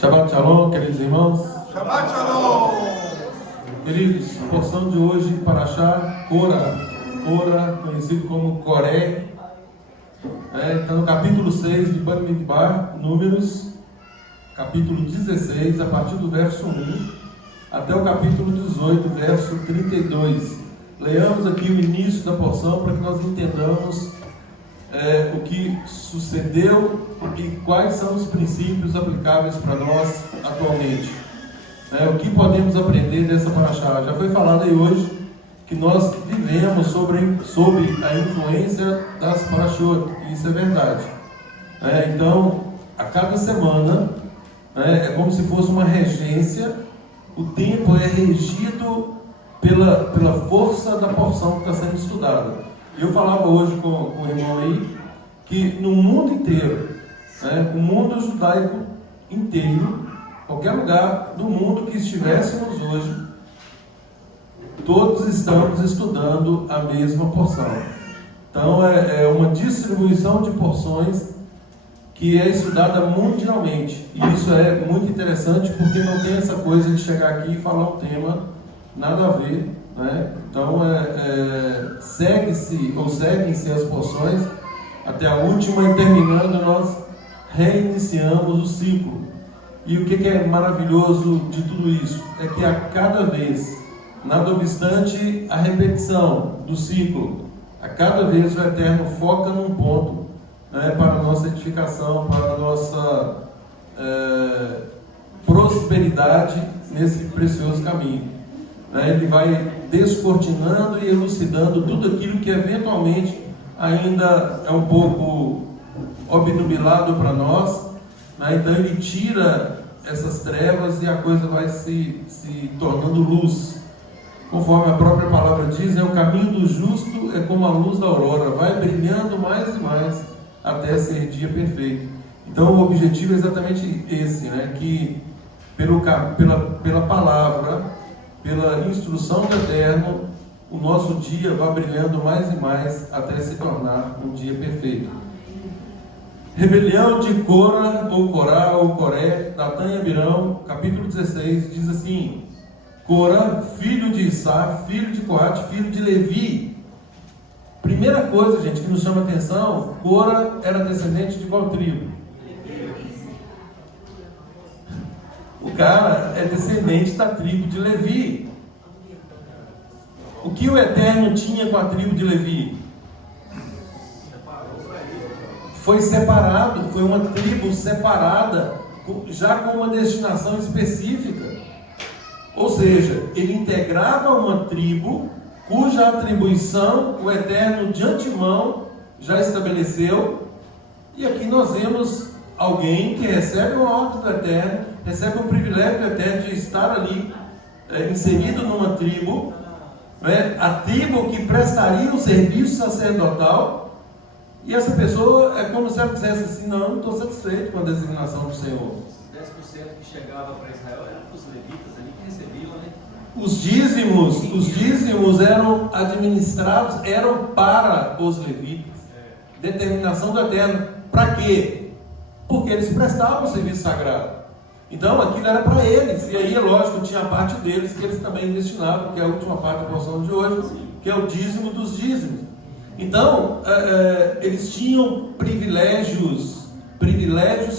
Shabbat Shalom, queridos irmãos. Shabbat Shalom. Queridos, a porção de hoje, Parashá Korah, conhecido como Coré, está no capítulo 6 de Bamidbar, Números, capítulo 16, a partir do verso 1, até o capítulo 18, verso 32. Leamos aqui o início da porção para que nós entendamos o que sucedeu e quais são os princípios aplicáveis para nós atualmente. O que podemos aprender dessa paraxá? Já foi falado aí hoje que nós vivemos sob a influência das parashot, isso é verdade. Então, a cada semana, é como se fosse uma regência, o tempo é regido pela força da porção que está sendo estudada. Eu falava hoje com o irmão aí que no mundo inteiro, o mundo judaico inteiro, qualquer lugar do mundo que estivéssemos hoje, todos estamos estudando a mesma porção. Então é uma distribuição de porções que é estudada mundialmente. E isso é muito interessante porque não tem essa coisa de chegar aqui e falar um tema nada a ver. Então seguem-se as porções até a última e terminando nós reiniciamos o ciclo. E o que é maravilhoso de tudo isso é que a cada vez, nada obstante a repetição do ciclo, a cada vez o Eterno foca num ponto para a nossa edificação, para a nossa prosperidade nesse precioso caminho. Ele vai descortinando e elucidando tudo aquilo que eventualmente ainda é um pouco obnubilado para nós. Então ele tira essas trevas e a coisa vai se tornando luz. Conforme a própria palavra diz, o caminho do justo é como a luz da aurora, vai brilhando mais e mais até ser dia perfeito. Então o objetivo é exatamente esse, que pela palavra, pela instrução do Eterno, o nosso dia vai brilhando mais e mais até se tornar um dia perfeito. Rebelião de Korah, ou Korá, ou Coré, Datã e Abirão, capítulo 16, diz assim: Korah, filho de Issá, filho de Coate, filho de Levi. Primeira coisa, gente, que nos chama atenção, Korah era descendente de qual tribo? O cara é descendente da tribo de Levi. O que o Eterno tinha com a tribo de Levi? Foi separado, foi uma tribo separada, já com uma destinação específica. Ou seja, ele integrava uma tribo cuja atribuição o Eterno de antemão já estabeleceu. E aqui nós vemos alguém que recebe uma ordem do Eterno, recebe um privilégio do Eterno de estar ali inserido numa tribo, a tribo que prestaria o serviço sacerdotal. E essa pessoa é como se ela dissesse assim: não estou satisfeito com a designação do Senhor. 10% que chegava para Israel eram os levitas ali que recebiam, Os dízimos eram administrados, eram para os levitas. Determinação do Eterno. Para quê? Porque eles prestavam o serviço sagrado. Então aquilo era para eles. E aí, é lógico, tinha a parte deles que eles também destinavam, que é a última parte da porção de hoje, que é o dízimo dos dízimos. Então, eles tinham privilégios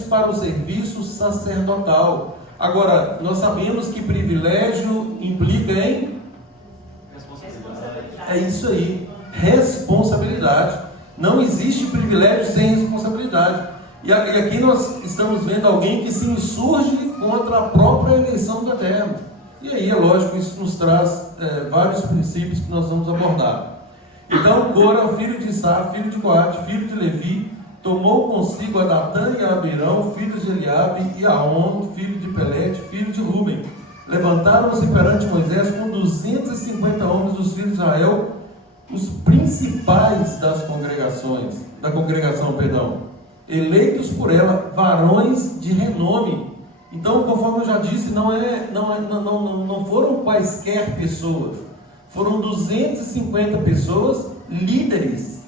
para o serviço sacerdotal. Agora, nós sabemos que privilégio implica em responsabilidade. É isso aí, responsabilidade. Não existe privilégio sem responsabilidade. E aqui nós estamos vendo alguém que se insurge contra a própria eleição do Eterno. E aí, é lógico, isso nos traz vários princípios que nós vamos abordar. Então, Korah, filho de Issá, filho de Coate, filho de Levi, tomou consigo a Datã e a Abirão, filhos de Eliabe, e a On, filho de Pelete, filho de Ruben. Levantaram-se perante Moisés com 250 homens dos filhos de Israel, os principais da congregação, eleitos por ela, varões de renome. Então, conforme eu já disse, não foram quaisquer pessoas. Foram 250 pessoas, líderes,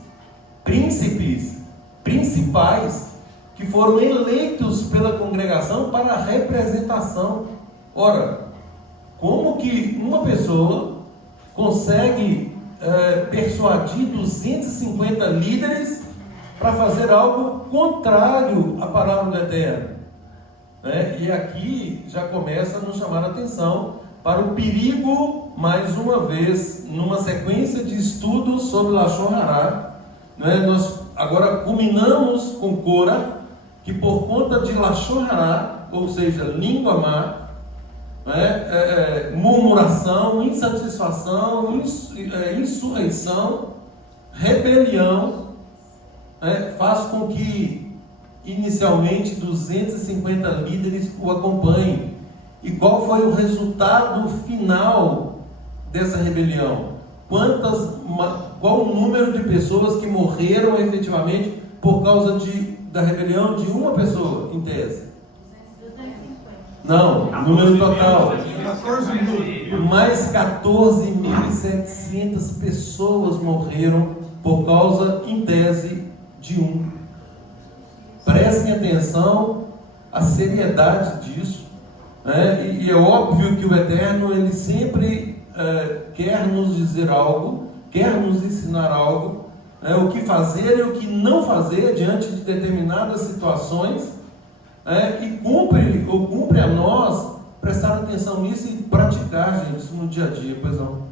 príncipes, principais, que foram eleitos pela congregação para a representação. Ora, como que uma pessoa consegue persuadir 250 líderes para fazer algo contrário à palavra do Eterno? E aqui já começa a nos chamar a atenção para o perigo, mais uma vez, numa sequência de estudos sobre Lashon Hará. Nós agora culminamos com Cora, que por conta de Lashon Hará, ou seja, língua má, murmuração, insatisfação, insurreição, rebelião, faz com que inicialmente 250 líderes o acompanhem. E qual foi o resultado final dessa rebelião? Qual o número de pessoas que morreram efetivamente por causa da rebelião de uma pessoa, em tese? 250. Não, número total. 14 mil. Mais 14.700 pessoas morreram por causa, em tese, de um. Prestem atenção à seriedade disso. E é óbvio que o Eterno, ele sempre quer nos dizer algo, quer nos ensinar algo, o que fazer e o que não fazer diante de determinadas situações, e cumpre a nós prestar atenção nisso e praticar, gente, isso no dia a dia. Pois não.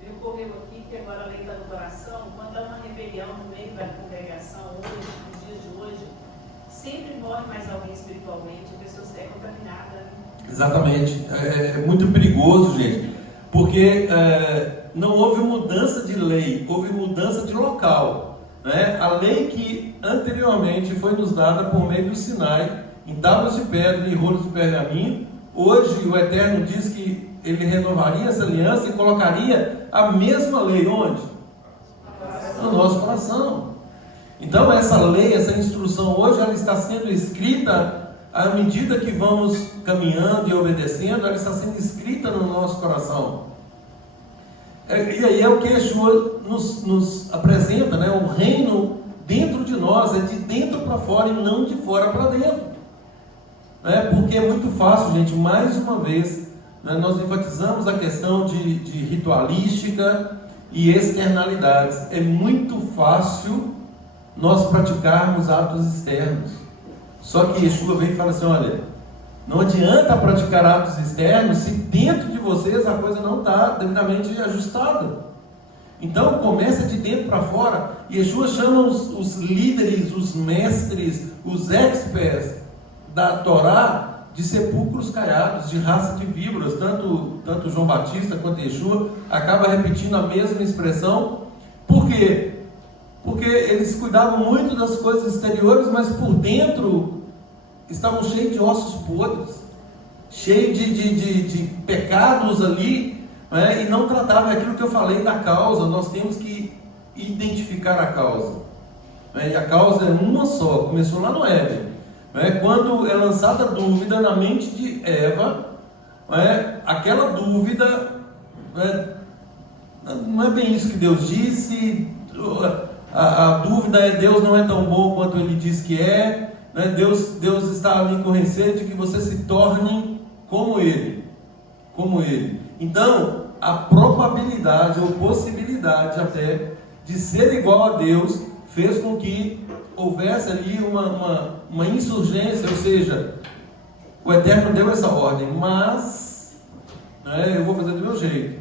Me ocorreu aqui que agora, além da adoração, quando há uma rebelião no meio da congregação, hoje, nos dias de hoje, sempre morre mais alguém espiritualmente, a pessoa é contaminada. Exatamente, é muito perigoso, gente, porque não houve mudança de lei, houve mudança de local. A lei que anteriormente foi nos dada por meio do Sinai, em tábuas de pedra e rolos de pergaminho, hoje o Eterno diz que ele renovaria essa aliança e colocaria a mesma lei onde? No nosso coração. Então essa lei, essa instrução hoje, ela está sendo escrita à medida que vamos caminhando e obedecendo, ela está sendo escrita no nosso coração. E aí é o que Yeshua nos apresenta, o reino dentro de nós, é de dentro para fora e não de fora para dentro. Porque é muito fácil, gente, mais uma vez, nós enfatizamos a questão de ritualística e externalidades. É muito fácil nós praticarmos atos externos. Só que Yeshua vem e fala assim: olha, não adianta praticar atos externos se dentro de vocês a coisa não está devidamente ajustada. Então começa de dentro para fora. Yeshua chama os líderes, os mestres, os experts da Torá de sepulcros caiados, de raça de víboras. Tanto João Batista quanto Yeshua acaba repetindo a mesma expressão. Por quê? Porque eles cuidavam muito das coisas exteriores, mas por dentro estavam cheios de ossos podres, cheios de pecados ali, e não tratavam aquilo que eu falei da causa. Nós temos que identificar a causa, e a causa é uma só, começou lá no Éden, quando é lançada a dúvida na mente de Eva, aquela dúvida, não é bem isso que Deus disse. A dúvida é: Deus não é tão bom quanto Ele diz que é, Deus está ali com receio de que você se torne como Ele. Então, a probabilidade ou possibilidade até de ser igual a Deus fez com que houvesse ali uma insurgência, ou seja, o Eterno deu essa ordem, mas eu vou fazer do meu jeito.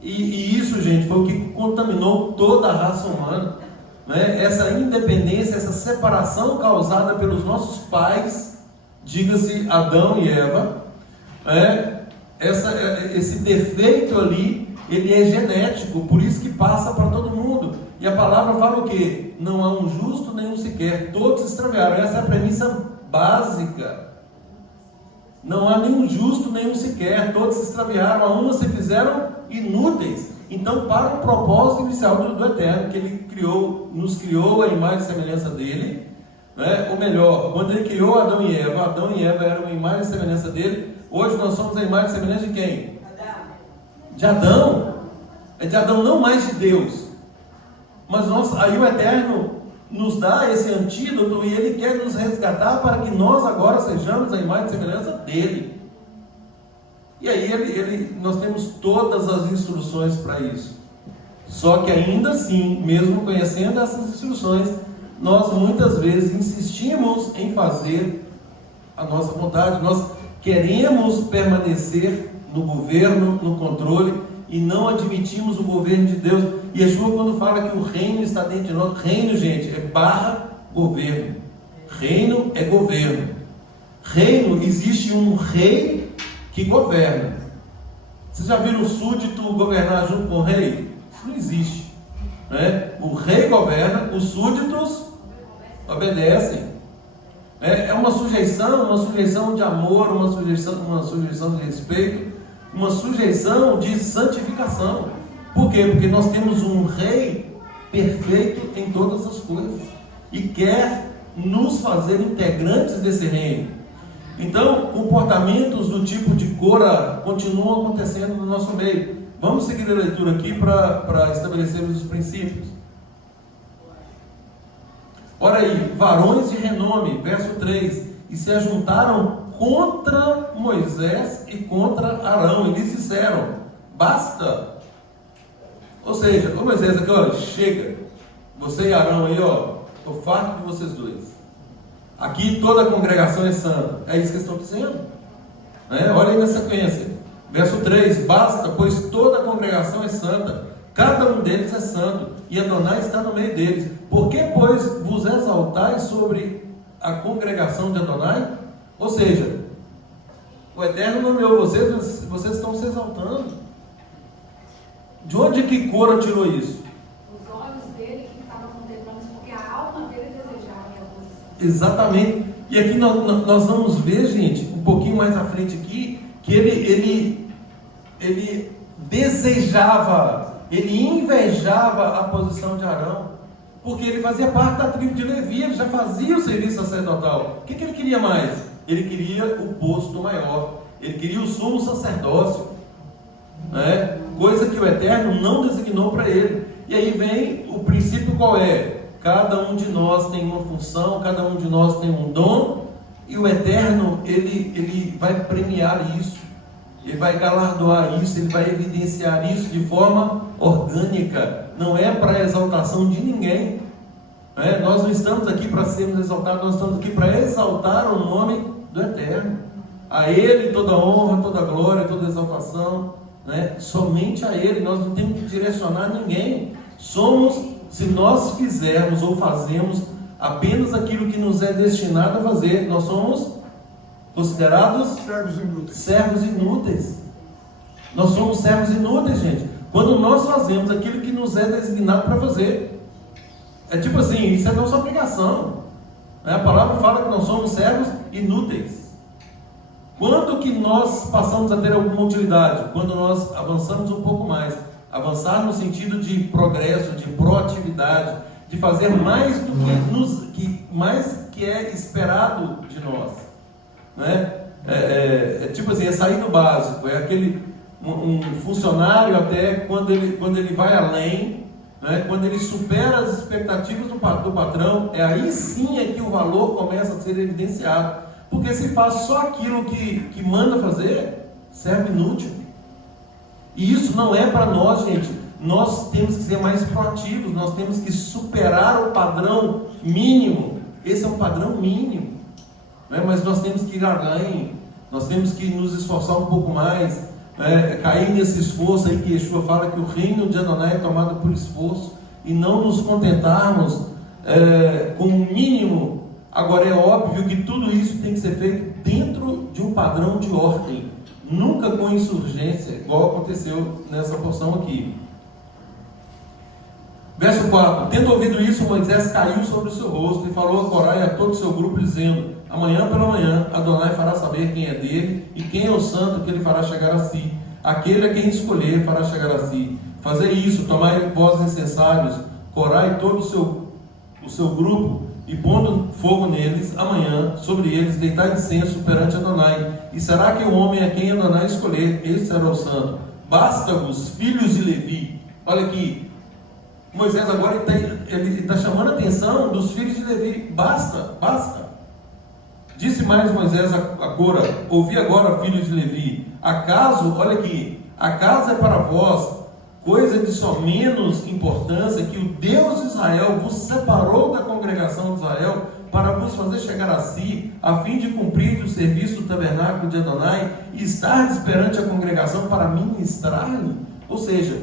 E isso, gente, foi o que contaminou toda a raça humana. Essa independência, essa separação causada pelos nossos pais, diga-se Adão e Eva, esse defeito ali, ele é genético, por isso que passa para todo mundo. E a palavra fala o quê? Não há um justo nenhum sequer, todos se extraviaram. Essa é a premissa básica. Não há nenhum justo nenhum sequer, todos se extraviaram, a uma se fizeram inúteis. Então, para o propósito inicial do Eterno, que Ele nos criou a imagem e semelhança dEle, ou melhor, quando Ele criou Adão e Eva eram a imagem e semelhança dEle. Hoje nós somos a imagem e semelhança de quem? De Adão. É de Adão, não mais de Deus. Mas aí o Eterno nos dá esse antídoto e Ele quer nos resgatar para que nós agora sejamos a imagem e semelhança dEle. E aí nós temos todas as instruções para isso. Só que ainda assim, mesmo conhecendo essas instruções, nós muitas vezes insistimos em fazer a nossa vontade. Nós queremos permanecer no governo, no controle, e não admitimos o governo de Deus. E Yeshua, quando fala que o reino está dentro de nós, reino, gente, é barra governo. Reino é governo. Reino, existe um rei que governa. Vocês já viram o súdito governar junto com o rei? Isso não existe, né? O rei governa, os súditos obedecem. É uma sujeição de amor, uma sujeição de respeito, uma sujeição de santificação. Por quê? Porque nós temos um rei perfeito em todas as coisas e quer nos fazer integrantes desse reino. Então, comportamentos do tipo de Cora continuam acontecendo no nosso meio. Vamos seguir a leitura aqui para estabelecermos os princípios. Olha aí, varões de renome, verso 3, e se ajuntaram contra Moisés e contra Arão, e lhes disseram: basta. Ou seja, ô Moisés, aqui, olha, chega, você e Arão aí, ó, estou farto de vocês dois. Aqui toda a congregação é santa. É isso que eles estão dizendo, né? Olha aí na sequência, verso 3, basta, pois toda a congregação é santa, cada um deles é santo, e Adonai está no meio deles. Por que, pois, vos exaltais sobre a congregação de Adonai? Ou seja, o Eterno nomeou vocês, vocês estão se exaltando. De onde que Cora tirou isso? Os olhos dele que estavam contemplando isso, porque a alma dele desejava aquela posição. Exatamente. E aqui nós vamos ver, gente, um pouquinho mais à frente aqui, que ele desejava, ele invejava a posição de Arão, porque ele fazia parte da tribo de Levi, ele já fazia o serviço sacerdotal. O que ele queria mais? Ele queria o posto maior, ele queria o sumo sacerdócio, né? Coisa que o Eterno não designou para ele. E aí vem o princípio qual é? Cada um de nós tem uma função, cada um de nós tem um dom, e o Eterno, ele vai premiar isso, ele vai galardoar isso, ele vai evidenciar isso de forma orgânica, não é para exaltação de ninguém, né? Nós não estamos aqui para sermos exaltados, nós estamos aqui para exaltar o nome do Eterno, a Ele toda honra, toda glória, toda exaltação, né? Somente a Ele, nós não temos que direcionar ninguém. Se nós fizermos ou fazemos apenas aquilo que nos é destinado a fazer, nós somos considerados servos inúteis. Nós somos servos inúteis, gente, quando nós fazemos aquilo que nos é designado para fazer. É tipo assim, isso é nossa obrigação, né? A palavra fala que nós somos servos inúteis. Quando que nós passamos a ter alguma utilidade? Quando nós avançamos um pouco mais. Avançar no sentido de progresso, de proatividade, de fazer mais do que é esperado de nós, né? Tipo assim, é sair do básico, é aquele um funcionário até quando ele vai além, né? Quando ele supera as expectativas do patrão, aí sim é que o valor começa a ser evidenciado, porque se faz só aquilo que manda fazer, serve inútil. E isso não é para nós, gente. Nós temos que ser mais proativos, nós temos que superar o padrão mínimo. Esse é um padrão mínimo, né? Mas nós temos que ir além, nós temos que nos esforçar um pouco mais, né? Cair nesse esforço aí que Yeshua fala que o reino de Adonai é tomado por esforço, e não nos contentarmos com o mínimo. Agora é óbvio que tudo isso tem que ser feito dentro de um padrão de ordem, nunca com insurgência, igual aconteceu nessa porção aqui. Verso 4: tendo ouvido isso, Moisés caiu sobre o seu rosto e falou a Corá e a todo o seu grupo, dizendo: amanhã pela manhã Adonai fará saber quem é dele e quem é o santo que ele fará chegar a si. Aquele a quem escolher fará chegar a si. Fazei isso, tomai vós incensários, Corá e todo o seu grupo, e pondo fogo neles, amanhã sobre eles deitai incenso perante Adonai. E será que o homem a quem Adonai escolher, esse será o santo. Basta-vos, filhos de Levi. Olha aqui, Moisés agora ele está chamando a atenção dos filhos de Levi. Basta, basta. Disse mais Moisés a Cora: ouvi agora, filhos de Levi, acaso, olha aqui, acaso é para vós coisa de só menos importância que o Deus de Israel vos separou da congregação de Israel para vos fazer chegar a si, a fim de cumprir o serviço do tabernáculo de Adonai e estar perante a congregação para ministrar-lhe? Ou seja,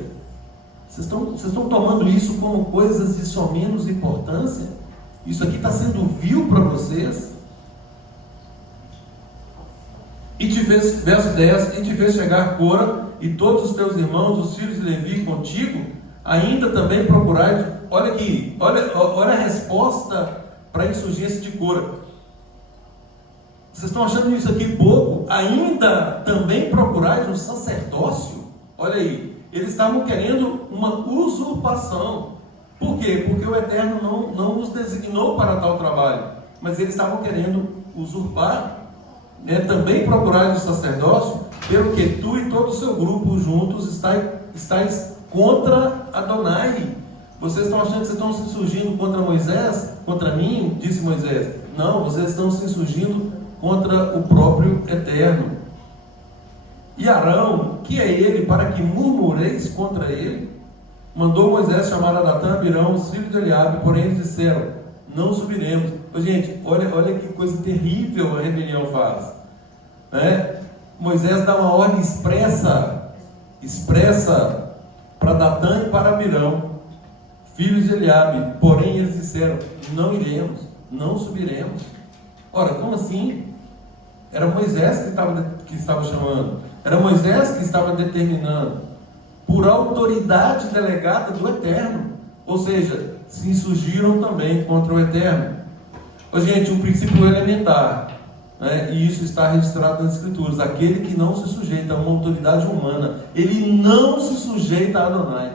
vocês estão tomando isso como coisas de só menos importância? Isso aqui está sendo vil para vocês? E te fez, verso 10, e te fez chegar Cora e todos os teus irmãos, os filhos de Levi contigo, ainda também procurais. Olha aqui, olha a resposta para a insurgência de Cora. Vocês estão achando isso aqui pouco? Ainda também procurais um sacerdócio? Olha aí, eles estavam querendo uma usurpação. Por quê? Porque o Eterno não os designou para tal trabalho, mas eles estavam querendo usurpar. Também procurais o sacerdócio, pelo que tu e todo o seu grupo juntos estáis contra Adonai. Vocês estão achando que vocês estão se insurgindo contra Moisés? Contra mim? Disse Moisés. Não, vocês estão se insurgindo contra o próprio Eterno. E Arão, que é ele, para que murmureis contra ele? Mandou Moisés chamar a Datã, Abirão, os filhos de Eliabe, porém eles disseram: não subiremos. Gente, olha que coisa terrível a rebelião faz. Moisés dá uma ordem expressa para Datã e para Abirão, filhos de Eliabe, porém eles disseram: não iremos, não subiremos. Ora, como assim? Era Moisés que estava chamando, era Moisés que estava determinando, por autoridade delegada do Eterno. Ou seja, se insurgiram também contra o Eterno. Gente, um princípio elementar, e isso está registrado nas Escrituras: aquele que não se sujeita a uma autoridade humana, ele não se sujeita a Adonai.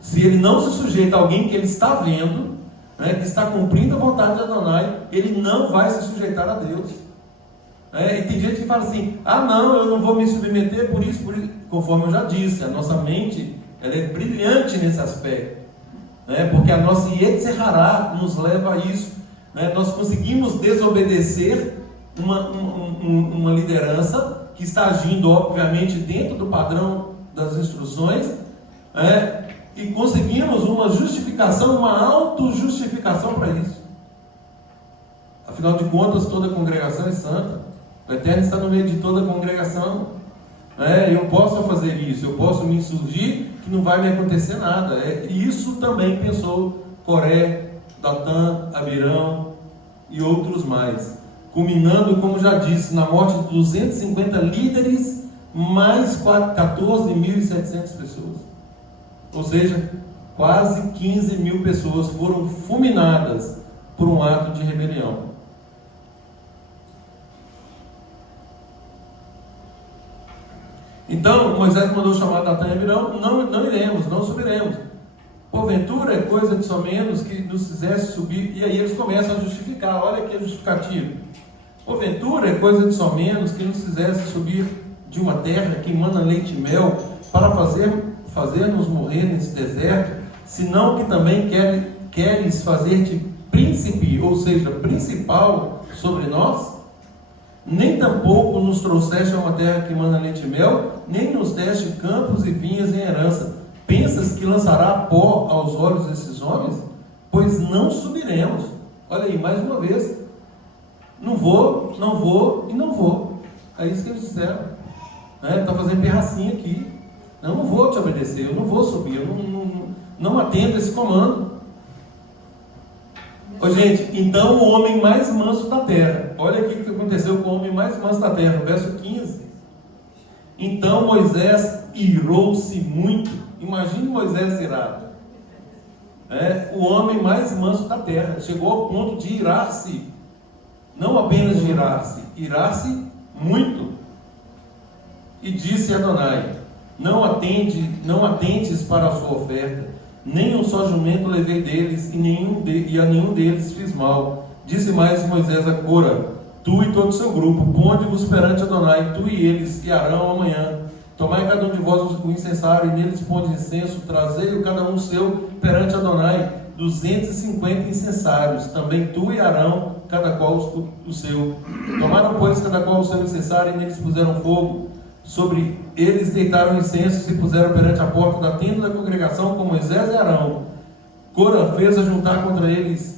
Se ele não se sujeita a alguém que ele está vendo, que está cumprindo a vontade de Adonai, ele não vai se sujeitar a Deus. E tem gente que fala assim: ah não, eu não vou me submeter por isso. Conforme eu já disse, a nossa mente ela é brilhante nesse aspecto, porque a nossa Yetzirah nos leva a isso. Nós conseguimos desobedecer uma liderança que está agindo obviamente dentro do padrão das instruções, e conseguimos uma justificação, uma autojustificação para isso. Afinal de contas, toda congregação é santa, o Eterno está no meio de toda a congregação. Eu posso fazer isso, eu posso me insurgir, que não vai me acontecer nada. Isso também pensou Coré, Datã, Abirão e outros mais, culminando, como já disse, na morte de 250 líderes, mais 14.700 pessoas. Ou seja, quase 15 mil pessoas foram fulminadas por um ato de rebelião. Então Moisés mandou chamar Datã e Abirão: não iremos, não subiremos. Porventura é coisa de só menos que nos fizesse subir. E aí eles começam a justificar. Olha aqui a justificativa: porventura é coisa de só menos que nos fizesse subir de uma terra que emana leite e mel, para fazer-nos morrer nesse deserto, senão que também queres fazer-te príncipe, ou seja, principal sobre nós? Nem tampouco nos trouxeste a uma terra que emana leite e mel, nem nos deste campos e vinhas em herança. Pensas que lançará pó aos olhos desses homens? Pois não subiremos. Olha aí, mais uma vez: não vou e não vou. É isso que eles disseram. Está fazendo pirracinha aqui. Eu não vou te obedecer, eu não vou subir, eu não atendo esse comando. Gente, então o homem mais manso da terra, olha aqui o que aconteceu com o homem mais manso da terra, verso 15. Então Moisés irou-se muito. Imagine Moisés irado. O homem mais manso da terra chegou ao ponto de irar-se. Não apenas de irar-se muito. E disse a Adonai: não atentes para a sua oferta, nem um só jumento levei deles, e a nenhum deles fiz mal. Disse mais Moisés a Cora: tu e todo o seu grupo, ponde-vos perante Adonai, tu e eles, e Arão amanhã, tomai cada um de vós o incensário, e neles ponde incenso, trazei-o cada um seu perante Adonai, 250 incensários, também tu e Arão, cada qual o seu. Tomaram, pois, cada qual o seu incensário, e neles puseram fogo, sobre eles deitaram incensos e puseram perante a porta da tenda da congregação com Moisés e Arão. Cora fez ajuntar contra eles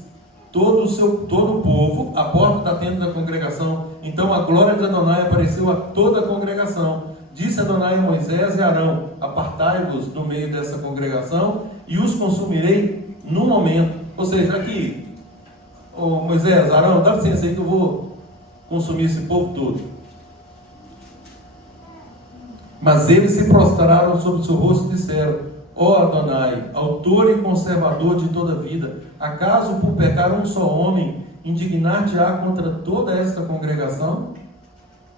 todo o povo, à porta da tenda da congregação. Então a glória de Adonai apareceu a toda a congregação. Disse Adonai a Moisés e Arão: apartai-vos do meio dessa congregação e os consumirei no momento. Ou seja, aqui, Moisés, Arão, dá licença aí que eu vou consumir esse povo todo. Mas eles se prostraram sobre o seu rosto e disseram: ó Adonai, autor e conservador de toda a vida, acaso por pecar um só homem indignar-te-á contra toda esta congregação?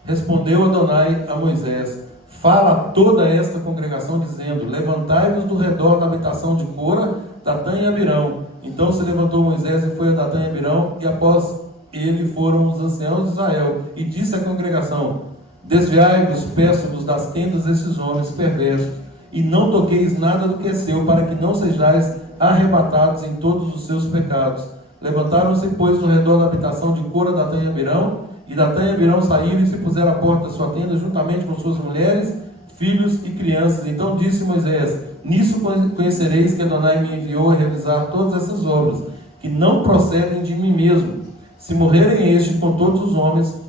Respondeu Adonai a Moisés: fala a toda esta congregação, dizendo: levantai-vos do redor da habitação de Cora, Datã e Abirão. Então se levantou Moisés e foi a Datã e Abirão, e após ele foram os anciãos de Israel, e disse à congregação: desviai-vos, peço-vos, das tendas desses homens perversos, e não toqueis nada do que é seu, para que não sejais arrebatados em todos os seus pecados. Levantaram-se, pois, no redor da habitação de Cora, Datã e Abirão, e Datã e Abirão saíram e se puseram à porta da sua tenda, juntamente com suas mulheres, filhos e crianças. Então disse Moisés: nisso conhecereis que Adonai me enviou a realizar todas essas obras, que não procedem de mim mesmo. Se morrerem estes com todos os homens,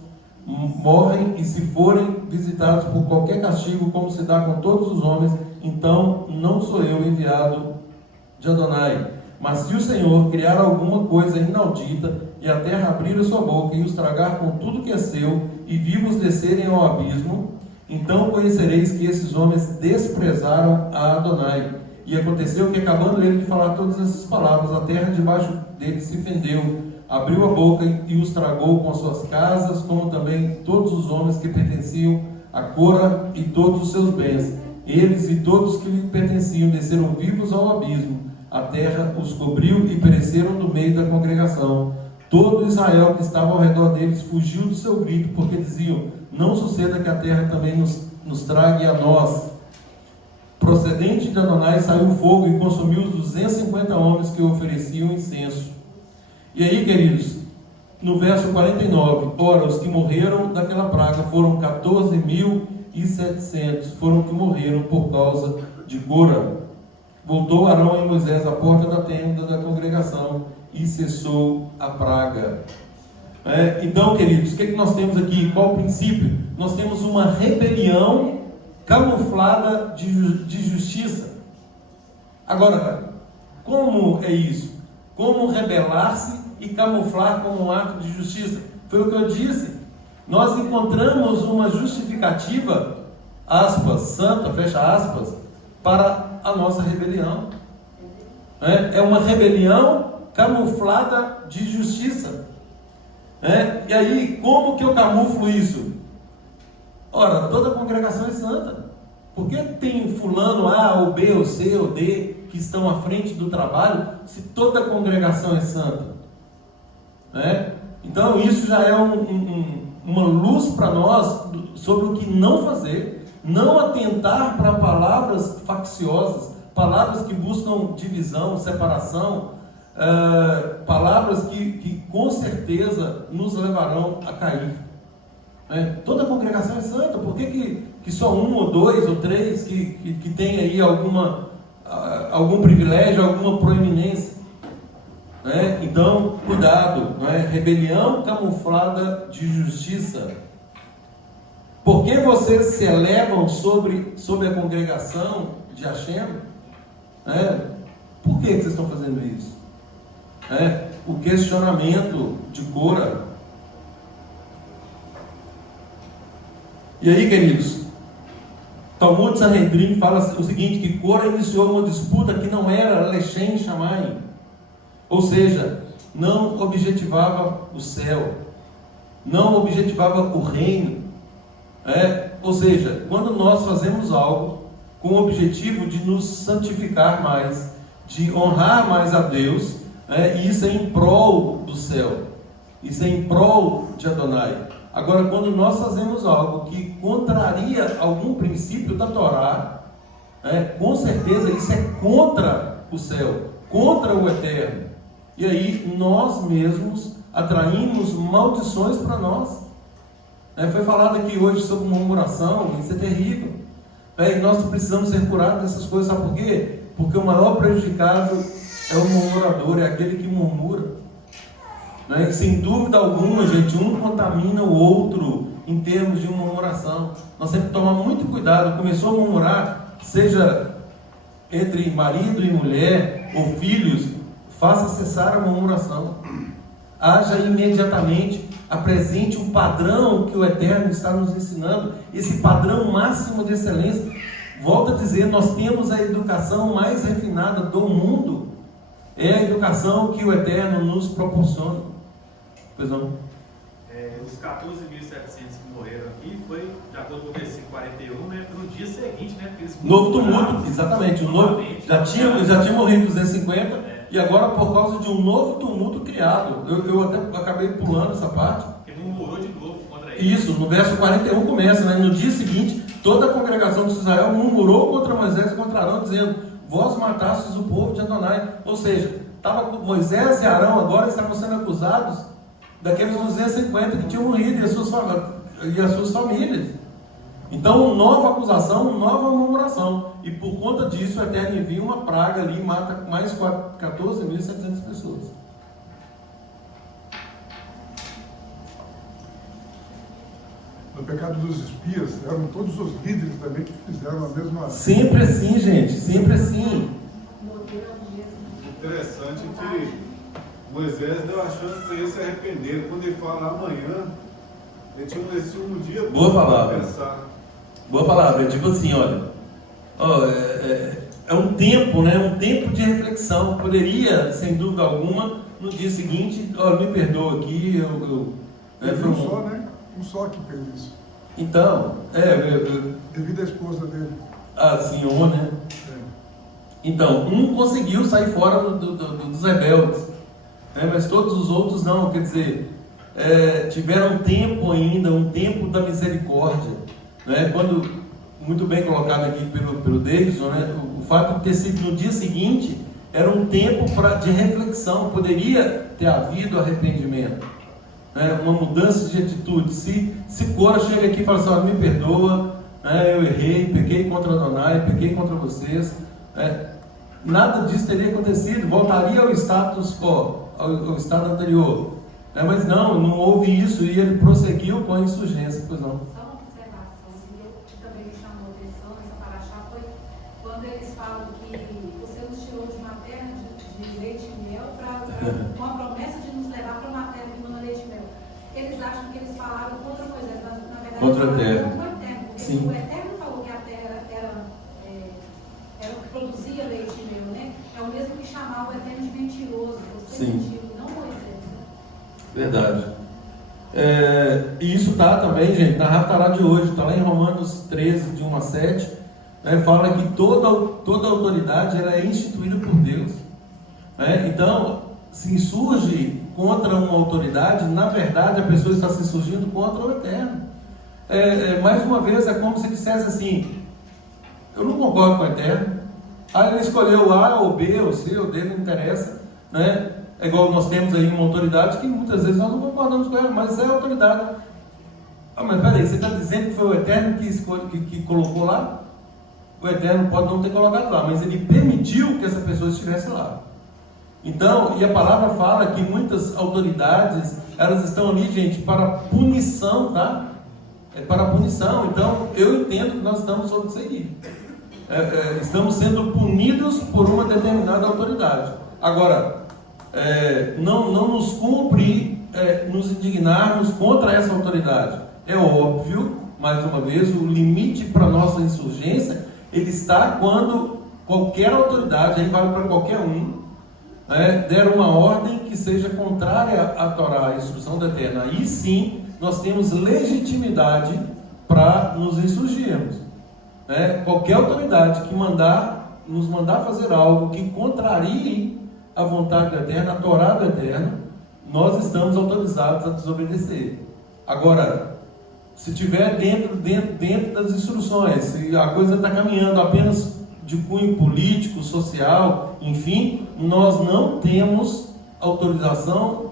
morrem, e se forem visitados por qualquer castigo, como se dá com todos os homens, então não sou eu enviado de Adonai. Mas se o Senhor criar alguma coisa inaudita, e a terra abrir a sua boca e os tragar com tudo que é seu, e vivos descerem ao abismo, então conhecereis que esses homens desprezaram a Adonai. E aconteceu que, acabando ele de falar todas essas palavras, a terra debaixo dele se fendeu, abriu a boca e os tragou com as suas casas, como também todos os homens que pertenciam a Cora e todos os seus bens. Eles e todos que lhe pertenciam desceram vivos ao abismo. A terra os cobriu e pereceram no meio da congregação. Todo Israel que estava ao redor deles fugiu do seu grito, porque diziam: não suceda que a terra também nos trague a nós. Procedente de Adonai saiu fogo e consumiu os 250 homens que ofereciam incenso. E aí, queridos, no verso 49, ora, os que morreram daquela praga foram 14.700, foram que morreram por causa de Cora. Voltou Arão e Moisés à porta da tenda da congregação e cessou a praga. Então, queridos, o que nós temos aqui? Qual o princípio? Nós temos uma rebelião camuflada de justiça. Agora, como é isso? Como rebelar-se e camuflar como um ato de justiça? Foi o que eu disse. Nós encontramos uma justificativa, aspas, santa, fecha aspas, para a nossa rebelião. É uma rebelião camuflada de justiça. E aí, como que eu camuflo isso? Ora, toda a congregação é santa. Por que tem fulano A, ou B, ou C, ou D, que estão à frente do trabalho, se toda a congregação é santa? Então, isso já é uma luz para nós sobre o que não fazer. Não atentar para palavras facciosas, palavras que buscam divisão, separação, palavras que com certeza nos levarão a cair. Toda a congregação é santa. Por que só um, ou dois, ou três que tem aí algum privilégio, alguma proeminência? Então, cuidado, rebelião camuflada de justiça. Por que vocês se elevam sobre a congregação de Hashem? Por que vocês estão fazendo isso? O questionamento de Cora. E aí, queridos, Talmud Sanhedrin fala o seguinte, que Cora iniciou uma disputa que não era Lechem Shammai, ou seja, não objetivava o céu, não objetivava o reino. Ou seja, quando nós fazemos algo com o objetivo de nos santificar mais, de honrar mais a Deus, e isso é em prol do céu, isso é em prol de Adonai. Agora, quando nós fazemos algo que contraria algum princípio da Torá, com certeza isso é contra o céu, contra o eterno. E aí nós mesmos atraímos maldições para nós. Foi falado aqui hoje sobre murmuração, isso é terrível. E nós precisamos ser curados dessas coisas, sabe por quê? Porque o maior prejudicado é o murmurador, é aquele que murmura. E, sem dúvida alguma, gente, um contamina o outro em termos de murmuração. Nós temos que tomar muito cuidado. Começou a murmurar, seja entre marido e mulher ou filhos, faça cessar a murmuração. Haja imediatamente, apresente um padrão que o Eterno está nos ensinando, esse padrão máximo de excelência. Volto a dizer, nós temos a educação mais refinada do mundo, é a educação que o Eterno nos proporciona. Pois não? Os 14.700 que morreram aqui foi, de acordo com o versículo 41, no dia seguinte, porque eles novo tumulto, exatamente. Já tinha morrido 250, e agora por causa de um novo tumulto criado. Eu até acabei pulando essa parte. Porque murmurou de novo contra ele. Isso, no verso 41 começa, no dia seguinte, toda a congregação de Israel murmurou contra Moisés e contra Arão, dizendo: vós matastes o povo de Adonai. Ou seja, Moisés e Arão agora estavam sendo acusados daqueles 250 que tinham morrido e as suas famílias. Então, nova acusação, nova murmuração. E por conta disso, o Eterno envia uma praga ali e mata mais 14.700 pessoas. No pecado dos espias, eram todos os líderes também que fizeram a mesma... Sempre assim, gente, sempre assim. Interessante que Moisés deu a chance para eles se arrependerem. Quando ele fala amanhã, ele tinha um dia boa palavra. Para pensar. Boa palavra, tipo assim, olha, é um tempo, né? Um tempo de reflexão. Poderia, sem dúvida alguma, no dia seguinte, me perdoa aqui, Teve um só, né? Um só que fez isso. Então, devido à esposa dele. A senhor, né? Então, um conseguiu sair fora dos rebeldes, mas todos os outros não. Quer dizer, tiveram um tempo ainda, um tempo da misericórdia, né? Quando, muito bem colocado aqui pelo Davidson, né? O fato de ter sido no dia seguinte era um tempo de reflexão. Poderia ter havido arrependimento, uma mudança de atitude. Se Cora chega aqui e fala assim: me perdoa, eu errei, pequei contra Adonai, pequei contra vocês, nada disso teria acontecido, voltaria ao status quo, ao estado anterior. Mas não houve isso, e ele prosseguiu com a insurgência. Pois não. Só uma observação, que também me chamou a atenção nessa paraxá, foi quando eles falam que você nos tirou de uma terra de leite e mel com a promessa de nos levar para uma terra que manda leite e mel. Eles acham que eles falaram contra Moisés, mas na verdade contra a terra. Contra o Eterno, porque Sim. o Eterno falou que a terra era o que produzia leite e mel, né? É o mesmo que chamava o Eterno de mentiroso. Você Sim. mentiu, não Moisés. Verdade. E isso está também, gente, na Haftará de hoje, está lá em Romanos 13, de 1 a 7, fala que toda autoridade ela é instituída por Deus. Então, se insurge contra uma autoridade, na verdade a pessoa está se insurgindo contra o Eterno. Mais uma vez, é como se dissesse assim: eu não concordo com o Eterno. Ele escolheu A ou B ou C ou D, não interessa, né? É igual nós temos aí uma autoridade que muitas vezes nós não concordamos com ela, mas é autoridade. Mas peraí, você está dizendo que foi o Eterno que colocou lá? O Eterno pode não ter colocado lá, mas ele permitiu que essa pessoa estivesse lá. Então, e a palavra fala que muitas autoridades, elas estão ali, gente, para punição, tá? Para punição. Então, eu entendo que nós estamos sob isso aí. Estamos sendo punidos por uma determinada autoridade. Agora, não nos cumpre nos indignarmos contra essa autoridade. É óbvio, mais uma vez, o limite para a nossa insurgência, ele está quando qualquer autoridade, aí vale para qualquer um, der uma ordem que seja contrária à Torá, à instrução da Eterna. Aí sim, nós temos legitimidade para nos insurgirmos. Qualquer autoridade que nos mandar fazer algo que contrarie a vontade do Eterno, a Torá do Eterno, nós estamos autorizados a desobedecer. Agora, se tiver dentro das instruções, se a coisa está caminhando apenas de cunho político, social, enfim, nós não temos autorização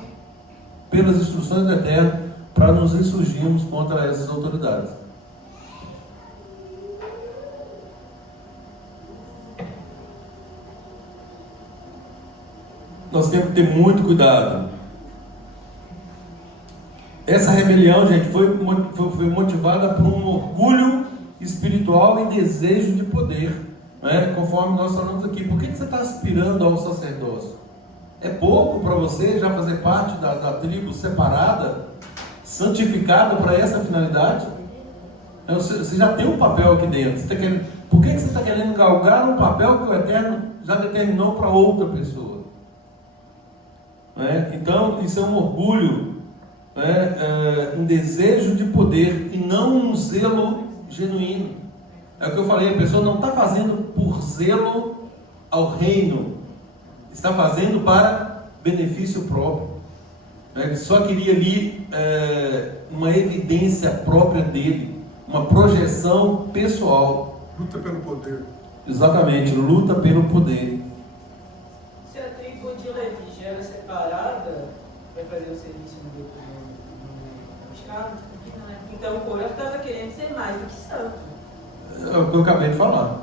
pelas instruções do Eterno para nos insurgirmos contra essas autoridades. Nós temos que ter muito cuidado. Essa rebelião, gente, foi motivada por um orgulho espiritual e desejo de poder, né? Conforme nós falamos aqui. Por que você está aspirando ao sacerdócio? É pouco para você já fazer parte da tribo separada, santificada para essa finalidade? Você já tem um papel aqui dentro. Por que você está querendo galgar um papel que o Eterno já determinou para outra pessoa? Então, isso é um orgulho, um desejo de poder e não um zelo genuíno. É o que eu falei, a pessoa não está fazendo por zelo ao reino, está fazendo para benefício próprio. Só queria ali uma evidência própria dele, uma projeção pessoal. Luta pelo poder. Exatamente, luta pelo poder. Se a tribo de Levi já era separada para fazer o serviço no Estado, então o Cora estava querendo ser mais do que santo. É o que eu acabei de falar.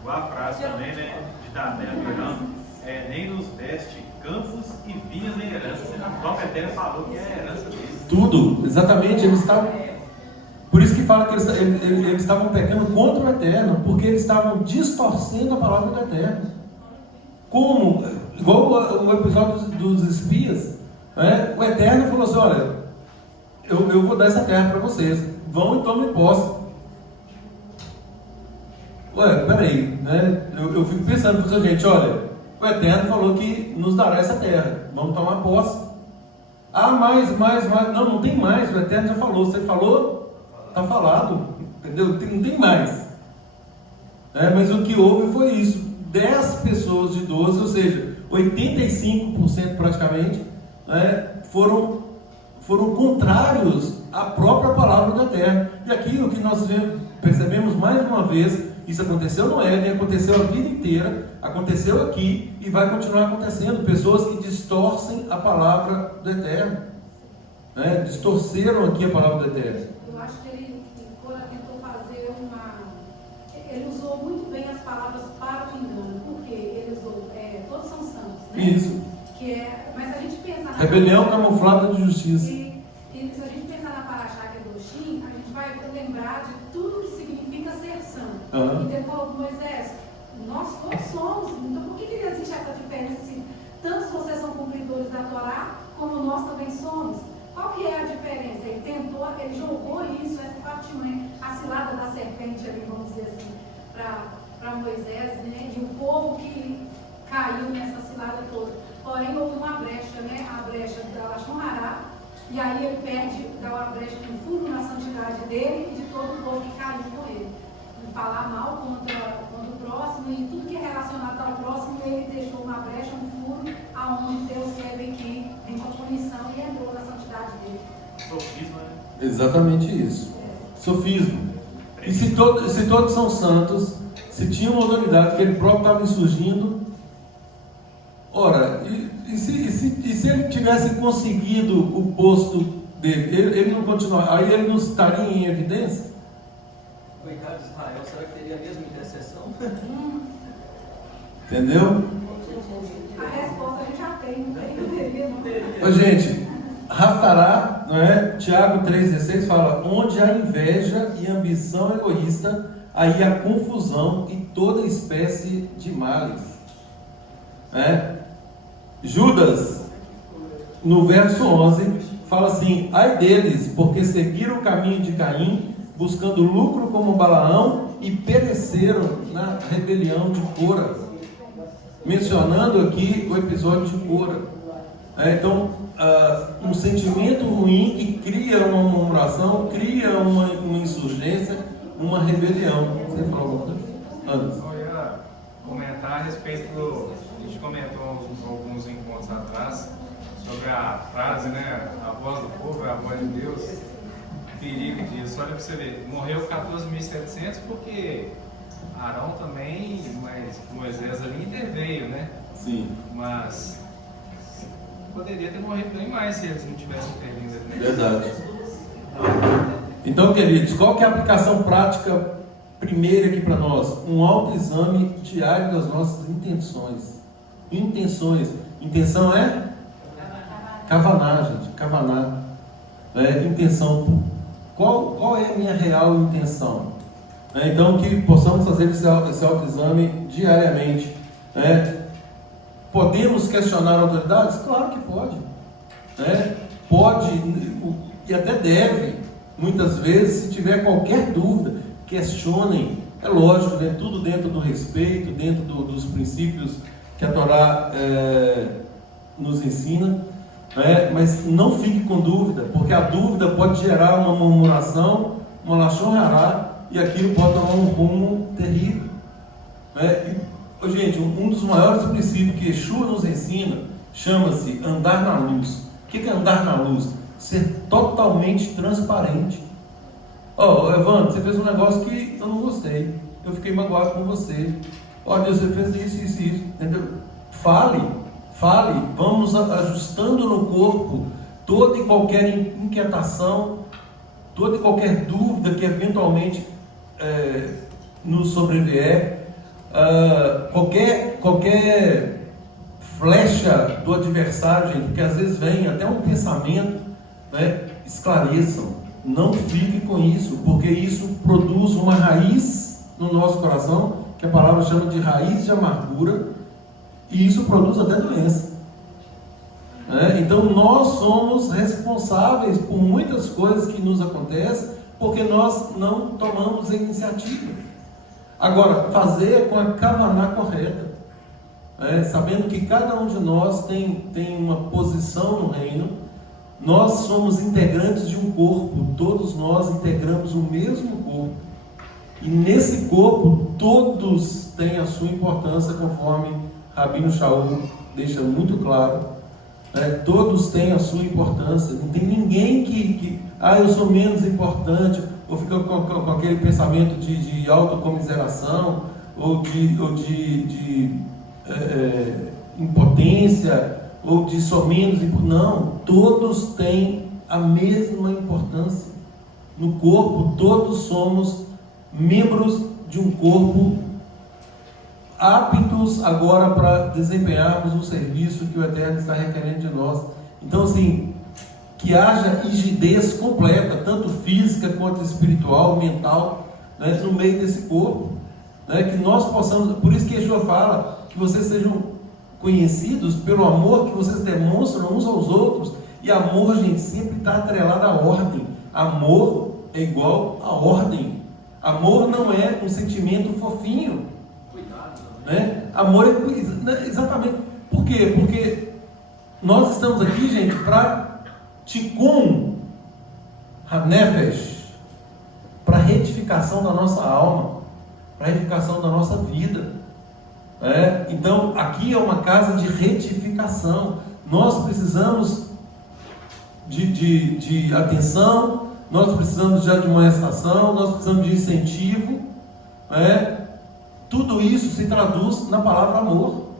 Igual a frase também, né? De Daniel Miranda, nem nos deste campos e vinhas nem herança. O próprio Eterno falou que é a herança deles. Tudo, exatamente. Eles estavam. Por isso que fala que eles estavam pecando contra o Eterno, porque eles estavam distorcendo a palavra do Eterno. Como? Igual o episódio dos espias, o Eterno falou assim: olha, eu vou dar essa terra para vocês, vão e tomem posse. Ué, peraí, eu fico pensando, gente, olha, o Eterno falou que nos dará essa terra, vamos tomar posse. Ah, mais, não tem mais, o Eterno já falou, você falou, está falado, entendeu? Não tem mais. Mas o que houve foi isso, 10 pessoas de 12, ou seja, 85% praticamente, foram contrários à própria palavra do Eterno. E aqui o que nós percebemos mais uma vez, isso aconteceu no Éden, aconteceu a vida inteira, aconteceu aqui e vai continuar acontecendo. Pessoas que distorcem a palavra do Eterno, distorceram aqui a palavra do Eterno. Eu acho que ele tentou fazer ele usou muito bem as palavras para o engano, porque ele usou, todos são santos, né? Isso. Mas se a gente pensar na Rebelião camuflada de justiça. E se a gente pensar na Paraxá Kedoshim, a gente vai lembrar de tudo que significa ser santo. Uhum. E ele falou: Moisés, nós todos somos, então por que existe essa diferença se tanto vocês são cumpridores da Torá, como nós também somos? Qual que é a diferença? Ele jogou isso, essa fatimã, a cilada da serpente ali, vamos dizer assim, para Moisés, né? E o povo que caiu nessa cilada toda. Porém, houve uma brecha, a brecha da Lashon Hará, e aí ele dá uma brecha no fundo na santidade dele e de todo o povo que caiu com ele. E falar mal contra o próximo, e tudo que é relacionado ao próximo, ele deixou uma brecha, um furo, aonde Deus teve que vir com a punição e entrou na santidade dele. Sofisma, né? Exatamente isso. Sofismo. E se todos são santos, se tinha uma autoridade que ele próprio estava insurgindo, ora, e se ele tivesse conseguido o posto dele, ele não continuaria, aí ele não estaria em evidência? Coitado de Israel, será que teria a mesma intercessão? Entendeu? A resposta a gente já tem, não teria. Ô, gente, Haftará, Tiago 3,16 fala: onde há inveja e ambição egoísta, aí há confusão e toda espécie de males. Judas, no verso 11, fala assim: ai deles, porque seguiram o caminho de Caim, buscando lucro como Balaão, e pereceram na rebelião de Cora. Mencionando aqui o episódio de Cora. Então, um sentimento ruim que cria uma murmuração, cria uma insurgência, uma rebelião. Você falou alguma coisa? Antes. Eu ia comentar a respeito a gente comentou alguns encontros atrás sobre a frase, a voz do povo é amor de Deus, perigo disso. Olha para você ver, morreu 14.700 porque Arão também, mas Moisés ali interveio, né? Sim. Mas poderia ter morrido bem mais se eles não tivessem intervindo ali. Verdade. Então, queridos, qual que é a aplicação prática primeira aqui para nós? Um autoexame diário das nossas intenções. Intenções. Intenção é? Kavaná, gente. Kavaná. Intenção. Qual é a minha real intenção? Então, que possamos fazer esse autoexame diariamente. Podemos questionar autoridades? Claro que pode. Pode e até deve. Muitas vezes, se tiver qualquer dúvida, questionem. É lógico, tudo dentro do respeito, dentro dos princípios que a Torá nos ensina. Mas não fique com dúvida, porque a dúvida pode gerar uma murmuração, uma lashon hará, e aquilo pode tomar um rumo terrível. Gente, um dos maiores princípios que Yeshua nos ensina chama-se andar na luz. O que é andar na luz? Ser totalmente transparente. Evandro, você fez um negócio que eu não gostei, eu fiquei magoado com você. Deus, você fez isso, entendeu? Fale, vamos ajustando no corpo toda e qualquer inquietação, toda e qualquer dúvida que eventualmente nos sobrevier, qualquer flecha do adversário, gente, porque às vezes vem até um pensamento, esclareçam, não fiquem com isso, porque isso produz uma raiz no nosso coração, que a palavra chama de raiz de amargura, e isso produz até doença. Então nós somos responsáveis por muitas coisas que nos acontecem, porque nós não tomamos a iniciativa. Agora, fazer com a kavaná correta, sabendo que cada um de nós tem uma posição no reino. Nós somos integrantes de um corpo, todos nós integramos o mesmo corpo, e nesse corpo todos têm a sua importância, conforme Rabino Shaul deixa muito claro. Todos têm a sua importância, não tem ninguém que eu sou menos importante, ou fica com aquele pensamento de autocomiseração, ou de impotência, ou de sou menos importante. Não, todos têm a mesma importância. No corpo, todos somos membros de um corpo aptos agora para desempenharmos o serviço que o Eterno está requerendo de nós. Então, assim, que haja rigidez completa, tanto física quanto espiritual, mental, no meio desse corpo, que nós possamos, por isso que Yeshua fala, que vocês sejam conhecidos pelo amor que vocês demonstram uns aos outros. E amor, gente, sempre está atrelado à ordem. Amor é igual a ordem. Amor não é um sentimento fofinho. Amor é exatamente. Por quê? Porque nós estamos aqui, gente, para tikkun hanefesh, para retificação da nossa alma, para retificação da nossa vida. Então aqui é uma casa de retificação. Nós precisamos de atenção, nós precisamos de admoestação, nós precisamos de incentivo. Tudo isso se traduz na palavra amor.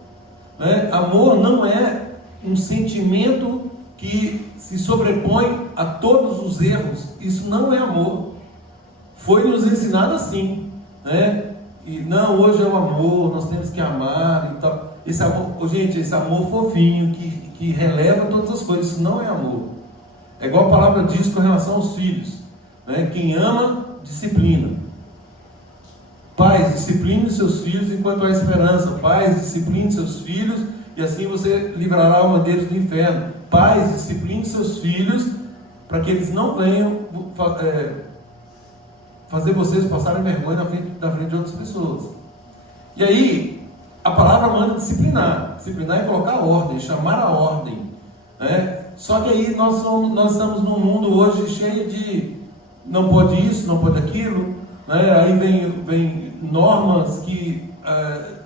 Amor não é um sentimento que se sobrepõe a todos os erros. Isso não é amor. Foi nos ensinado assim, E não, hoje é o amor, nós temos que amar e tal. Esse amor, gente, esse amor fofinho que releva todas as coisas, isso não é amor. É igual a palavra diz com relação aos filhos, Quem ama, disciplina. Pais, discipline seus filhos enquanto há esperança. Pais, discipline seus filhos e assim você livrará a alma deles do inferno. Pais, discipline seus filhos para que eles não venham fazer vocês passarem vergonha na frente de outras pessoas. E aí, a palavra manda disciplinar. Disciplinar é colocar ordem, chamar a ordem. Só que aí nós estamos num mundo hoje cheio de não pode isso, não pode aquilo. Aí vem normas que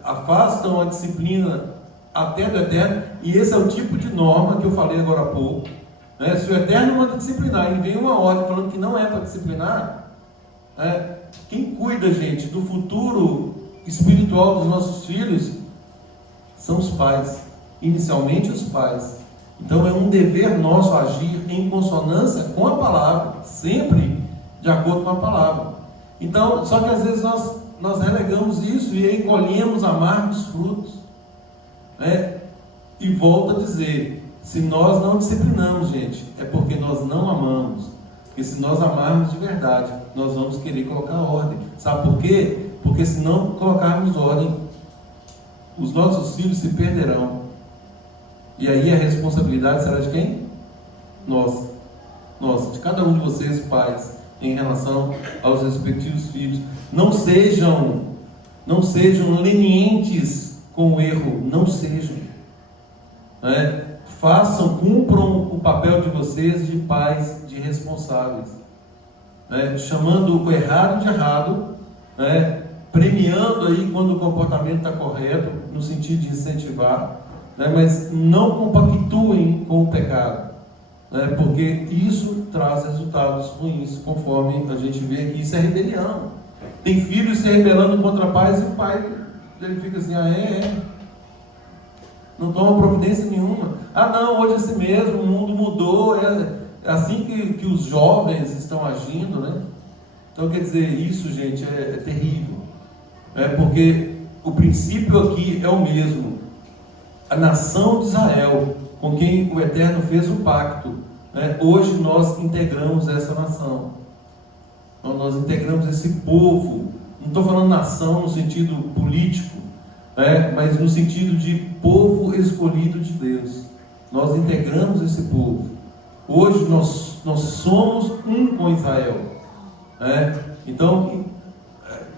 afastam a disciplina até do Eterno. E esse é o tipo de norma que eu falei agora há pouco, Né? Se o Eterno manda disciplinar e vem uma ordem falando que não é para disciplinar, né? Quem cuida, gente, do futuro espiritual dos nossos filhos são os pais, inicialmente os pais. Então é um dever nosso agir em consonância com a palavra, sempre de acordo com a palavra. Então, só que às vezes nós relegamos isso e aí colhemos amargos frutos, né? E volto a dizer, se nós não disciplinamos, gente, é porque nós não amamos. Porque se nós amarmos de verdade, nós vamos querer colocar ordem. Sabe por quê? Porque se não colocarmos ordem, os nossos filhos se perderão. E aí a responsabilidade será de quem? Nossa, de cada um de vocês, pais, em relação aos respectivos filhos. Não sejam lenientes com o erro, não sejam. Né? Cumpram o papel de vocês de pais, de responsáveis, né? Chamando o errado de errado, né? Premiando aí quando o comportamento está correto, no sentido de incentivar, né? Mas não compactuem com o pecado, né? Porque isso traz resultados ruins, conforme a gente vê aqui. Isso é rebelião. Tem filhos se rebelando contra pais e o pai ele fica assim, não toma providência nenhuma. Não, hoje é assim mesmo, o mundo mudou, é assim que os jovens estão agindo, né? Então, quer dizer, isso, gente, é terrível. Porque o princípio aqui é o mesmo. A nação de Israel, com quem o Eterno fez um pacto, né? Hoje nós integramos essa nação. Então, nós integramos esse povo. Não estou falando nação no sentido político, mas no sentido de povo escolhido de Deus. Nós integramos esse povo. Hoje nós somos um com Israel. Então,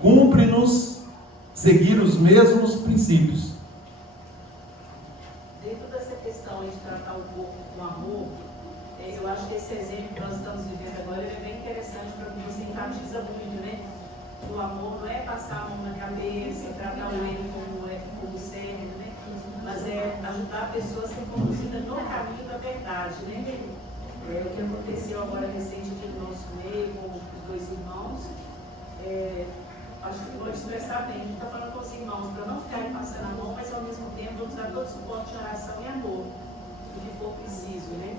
cumpre-nos seguir os mesmos princípios. Dentro dessa questão de tratar o corpo com amor, eu acho que esse exemplo que nós estamos vivendo agora é bem interessante, para que você enfatiza muito, né? O amor não é passar a mão na cabeça, tratar o erro como sério, né? Mas é ajudar a pessoa a ser conduzida no caminho da verdade, né? O que aconteceu agora recente aqui no nosso meio, com os dois irmãos, acho que vou expressar bem. A gente está falando com os irmãos para não ficarem passando a mão, mas ao mesmo tempo vamos dar todo o suporte de oração e amor, o que for preciso, né?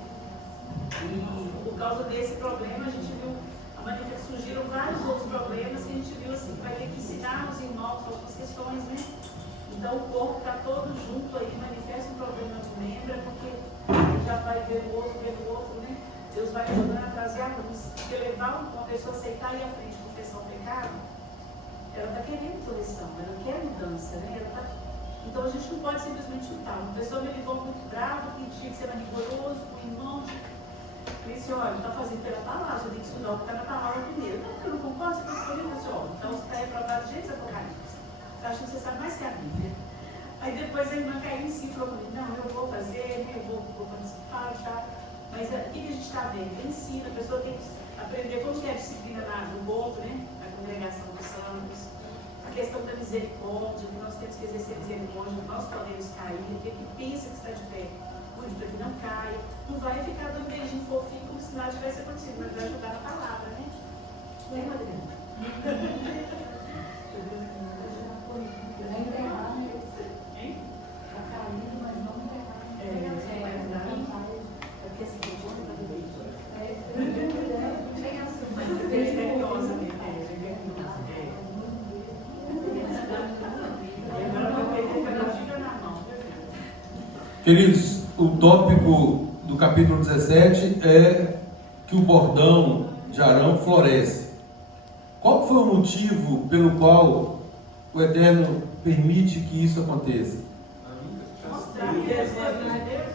E por causa desse problema, a gente viu, surgiram vários outros problemas que a gente viu assim, que vai ter que ensinar os irmãos algumas questões, né? Então o corpo está todo junto aí, manifesta um problema no membro, porque ele já vai ver o outro, né? Deus vai ajudando a trazer a luz. Porque levar uma pessoa a aceitar ir à frente e confessar o pecado, ela está querendo solução, ela quer mudança, né? Então a gente não pode simplesmente chutar. Uma pessoa me ligou muito brava, que tinha que ser mais rigoroso com o irmão. Eu disse, olha, está fazendo pela palavra, você tem que estudar o que está na palavra primeiro. Não, eu não concordo, você tem que escolher. Eu disse, olha, então você está reprovado de Gênesis Apocalipse. Você acha que você sabe mais que a Bíblia. Aí depois a irmã caiu em si e falou, não, eu vou fazer, eu vou participar, tá? Mas o que a gente está vendo? Ensina, a pessoa tem que aprender como que é a disciplina no povo, né? Na congregação dos santos. A questão da misericórdia, que nós temos que exercer misericórdia, nós podemos cair, aquele que pensa que está de pé, cuide para que não caia. Não vai ficar dando beijinho fofinho como se nada tivesse acontecido, mas vai ajudar na palavra, né? Né, Rodrigo? Hein? Está caindo, mas não Queridos, o tópico do capítulo 17 é que o bordão de Arão floresce. Qual foi o motivo pelo qual o Eterno permite que isso aconteça? Mostrar que ele é escolhido de Deus.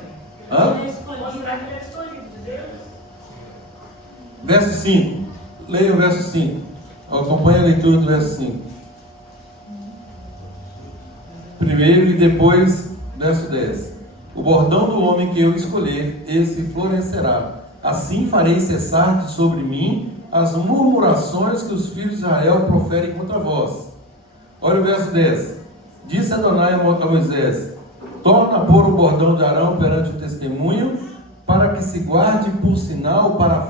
Mostrar que ele é escolhido de Deus. Verso 5. Leia o verso 5. Acompanhe a leitura do verso 5. Primeiro e depois, verso 10. O bordão do homem que eu escolher, esse florescerá. Assim farei cessar de sobre mim as murmurações que os filhos de Israel proferem contra vós. Olha o verso 10. Disse Adonai a Moisés: torna a pôr o bordão de Arão perante o testemunho, para que se guarde por sinal para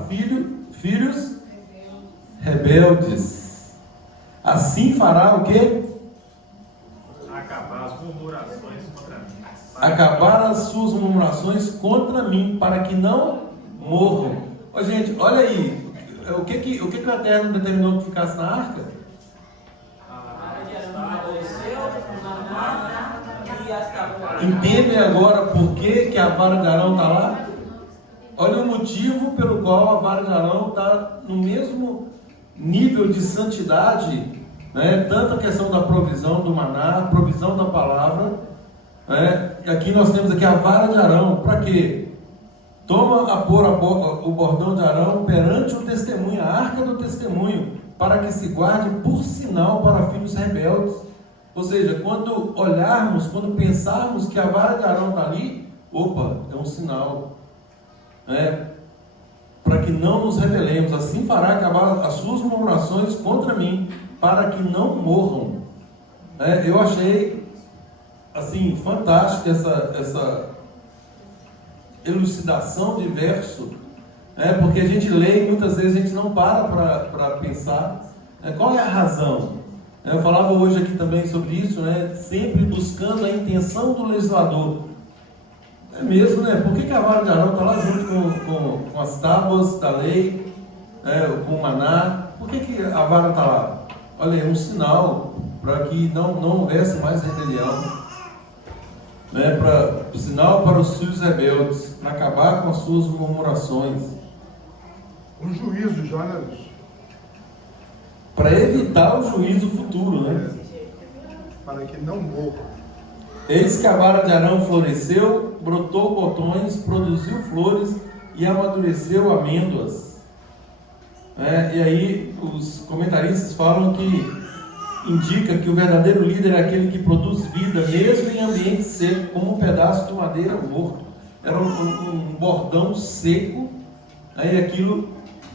filhos rebeldes. Assim fará o quê? Acabar as murmurações contra mim. Acabar as suas murmurações contra mim, para que não morram. Ó, gente, olha aí, o que o Eterno determinou que ficasse na arca? Entendem agora por que a vara de Arão está lá? Olha o motivo pelo qual a vara de Arão está no mesmo nível de santidade, né? Tanto a questão da provisão do maná, a provisão da palavra, né? E aqui nós temos aqui a vara de Arão. Para quê? Toma a pôr o bordão de Arão perante o testemunho, a arca do testemunho, para que se guarde por sinal para filhos rebeldes. Ou seja, quando olharmos, quando pensarmos que a vara de Arão está ali, opa, é um sinal, né? Para que não nos rebelemos. Assim fará acabar as suas murmurações contra mim, para que não morram. Eu achei assim fantástica essa elucidação de verso, porque a gente lê e muitas vezes a gente não para pensar qual é a razão. Eu falava hoje aqui também sobre isso, sempre buscando a intenção do legislador. É mesmo, né? Por que a vara de Arão está lá junto com as tábuas da lei, com o maná? Por que a vara está lá? Olha, é um sinal para que não houvesse mais rebelião, sinal para os filhos rebeldes, para acabar com as suas murmurações. Um juízo já, né? Para evitar o juízo futuro, né? Para que não morra. Eis que a vara de Arão floresceu, brotou botões, produziu flores e amadureceu amêndoas. E aí os comentaristas falam que indica que o verdadeiro líder é aquele que produz vida, mesmo em ambiente seco, como um pedaço de madeira morto. Era um bordão seco, e aquilo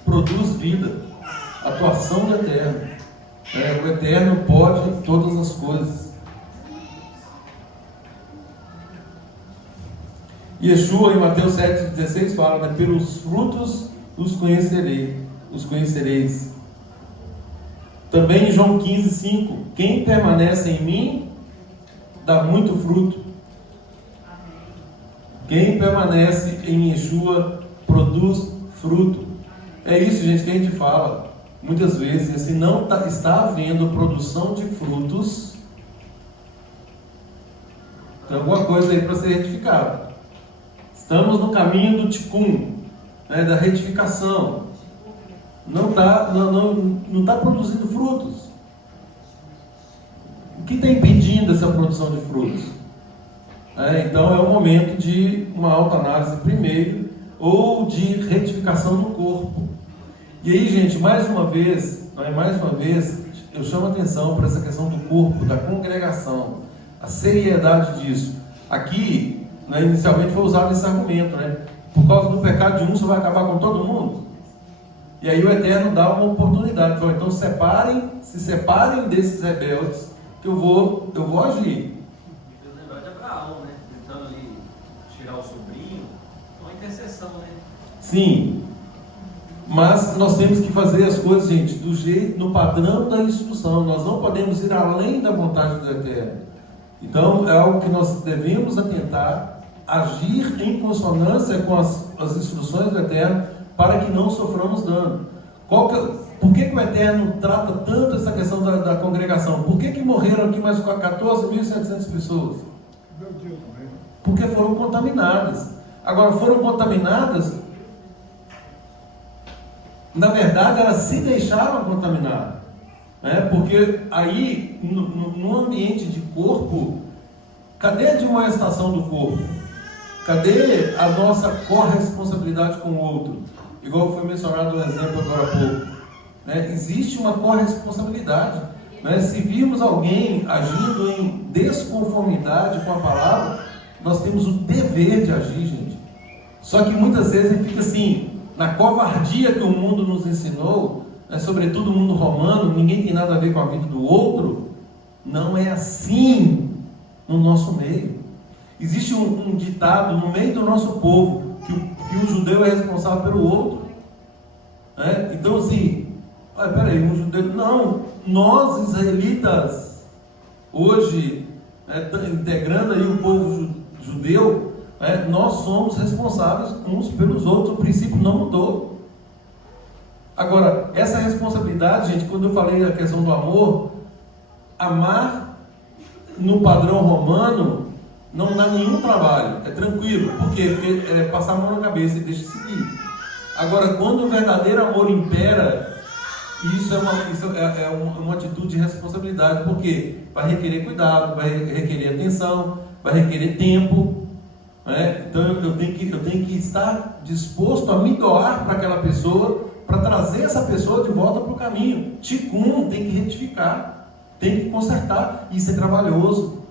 produz vida. Atuação do Eterno. O Eterno pode todas as coisas. Yeshua em Mateus 7,16 fala, pelos frutos os conhecereis. Também em João 15,5, quem permanece em mim dá muito fruto. Quem permanece em Yeshua produz fruto. É isso, gente, que a gente fala muitas vezes. Se não está havendo produção de frutos, tem alguma coisa aí para ser retificada. Estamos no caminho do tikkun, da retificação. Não está produzindo frutos. O que está impedindo essa produção de frutos? Então é o momento de uma autoanálise primeiro, ou de retificação no corpo. E aí, gente, mais uma vez, eu chamo a atenção para essa questão do corpo, da congregação, a seriedade disso. Aqui, inicialmente foi usado esse argumento, por causa do pecado de um, você vai acabar com todo mundo. E aí o Eterno dá uma oportunidade, fala, então se separem desses rebeldes, que eu vou agir. Eu lembro de Abraão, tentando ali tirar o sobrinho, uma intercessão, Sim, mas nós temos que fazer as coisas, gente, do jeito, no padrão da instrução. Nós não podemos ir além da vontade do Eterno. Então é algo que nós devemos atentar, agir em consonância com as instruções do Eterno, para que não soframos dano. Por que o Eterno trata tanto essa questão da congregação? Por que morreram aqui mais 14.700 pessoas? Porque foram contaminadas. Agora, foram contaminadas, na verdade, elas se deixaram contaminar. Porque aí, no ambiente de corpo, cadê a demonstração do corpo? Cadê a nossa corresponsabilidade com o outro? Igual foi mencionado no exemplo agora há pouco. Existe uma corresponsabilidade. Se virmos alguém agindo em desconformidade com a palavra, nós temos o dever de agir, gente. Só que muitas vezes ele fica assim, na covardia que o mundo nos ensinou, sobretudo o mundo romano, ninguém tem nada a ver com a vida do outro. Não é assim no nosso meio. Existe um ditado no meio do nosso povo, que que um judeu é responsável pelo outro. Então, assim, peraí, um judeu. Não, nós israelitas, hoje, integrando aí o povo judeu, nós somos responsáveis uns pelos outros. O princípio não mudou. Agora, essa responsabilidade, gente, quando eu falei a questão do amor, amar no padrão romano não dá nenhum trabalho, é tranquilo. Por quê? Porque é passar a mão na cabeça e deixa seguir. Agora, quando o verdadeiro amor impera, isso é uma atitude de responsabilidade, porque vai requerer cuidado, vai requerer atenção, vai requerer tempo. Então eu tenho que estar disposto a me doar para aquela pessoa, para trazer essa pessoa de volta para o caminho. Tikkun, tem que retificar, tem que consertar. Isso é trabalhoso.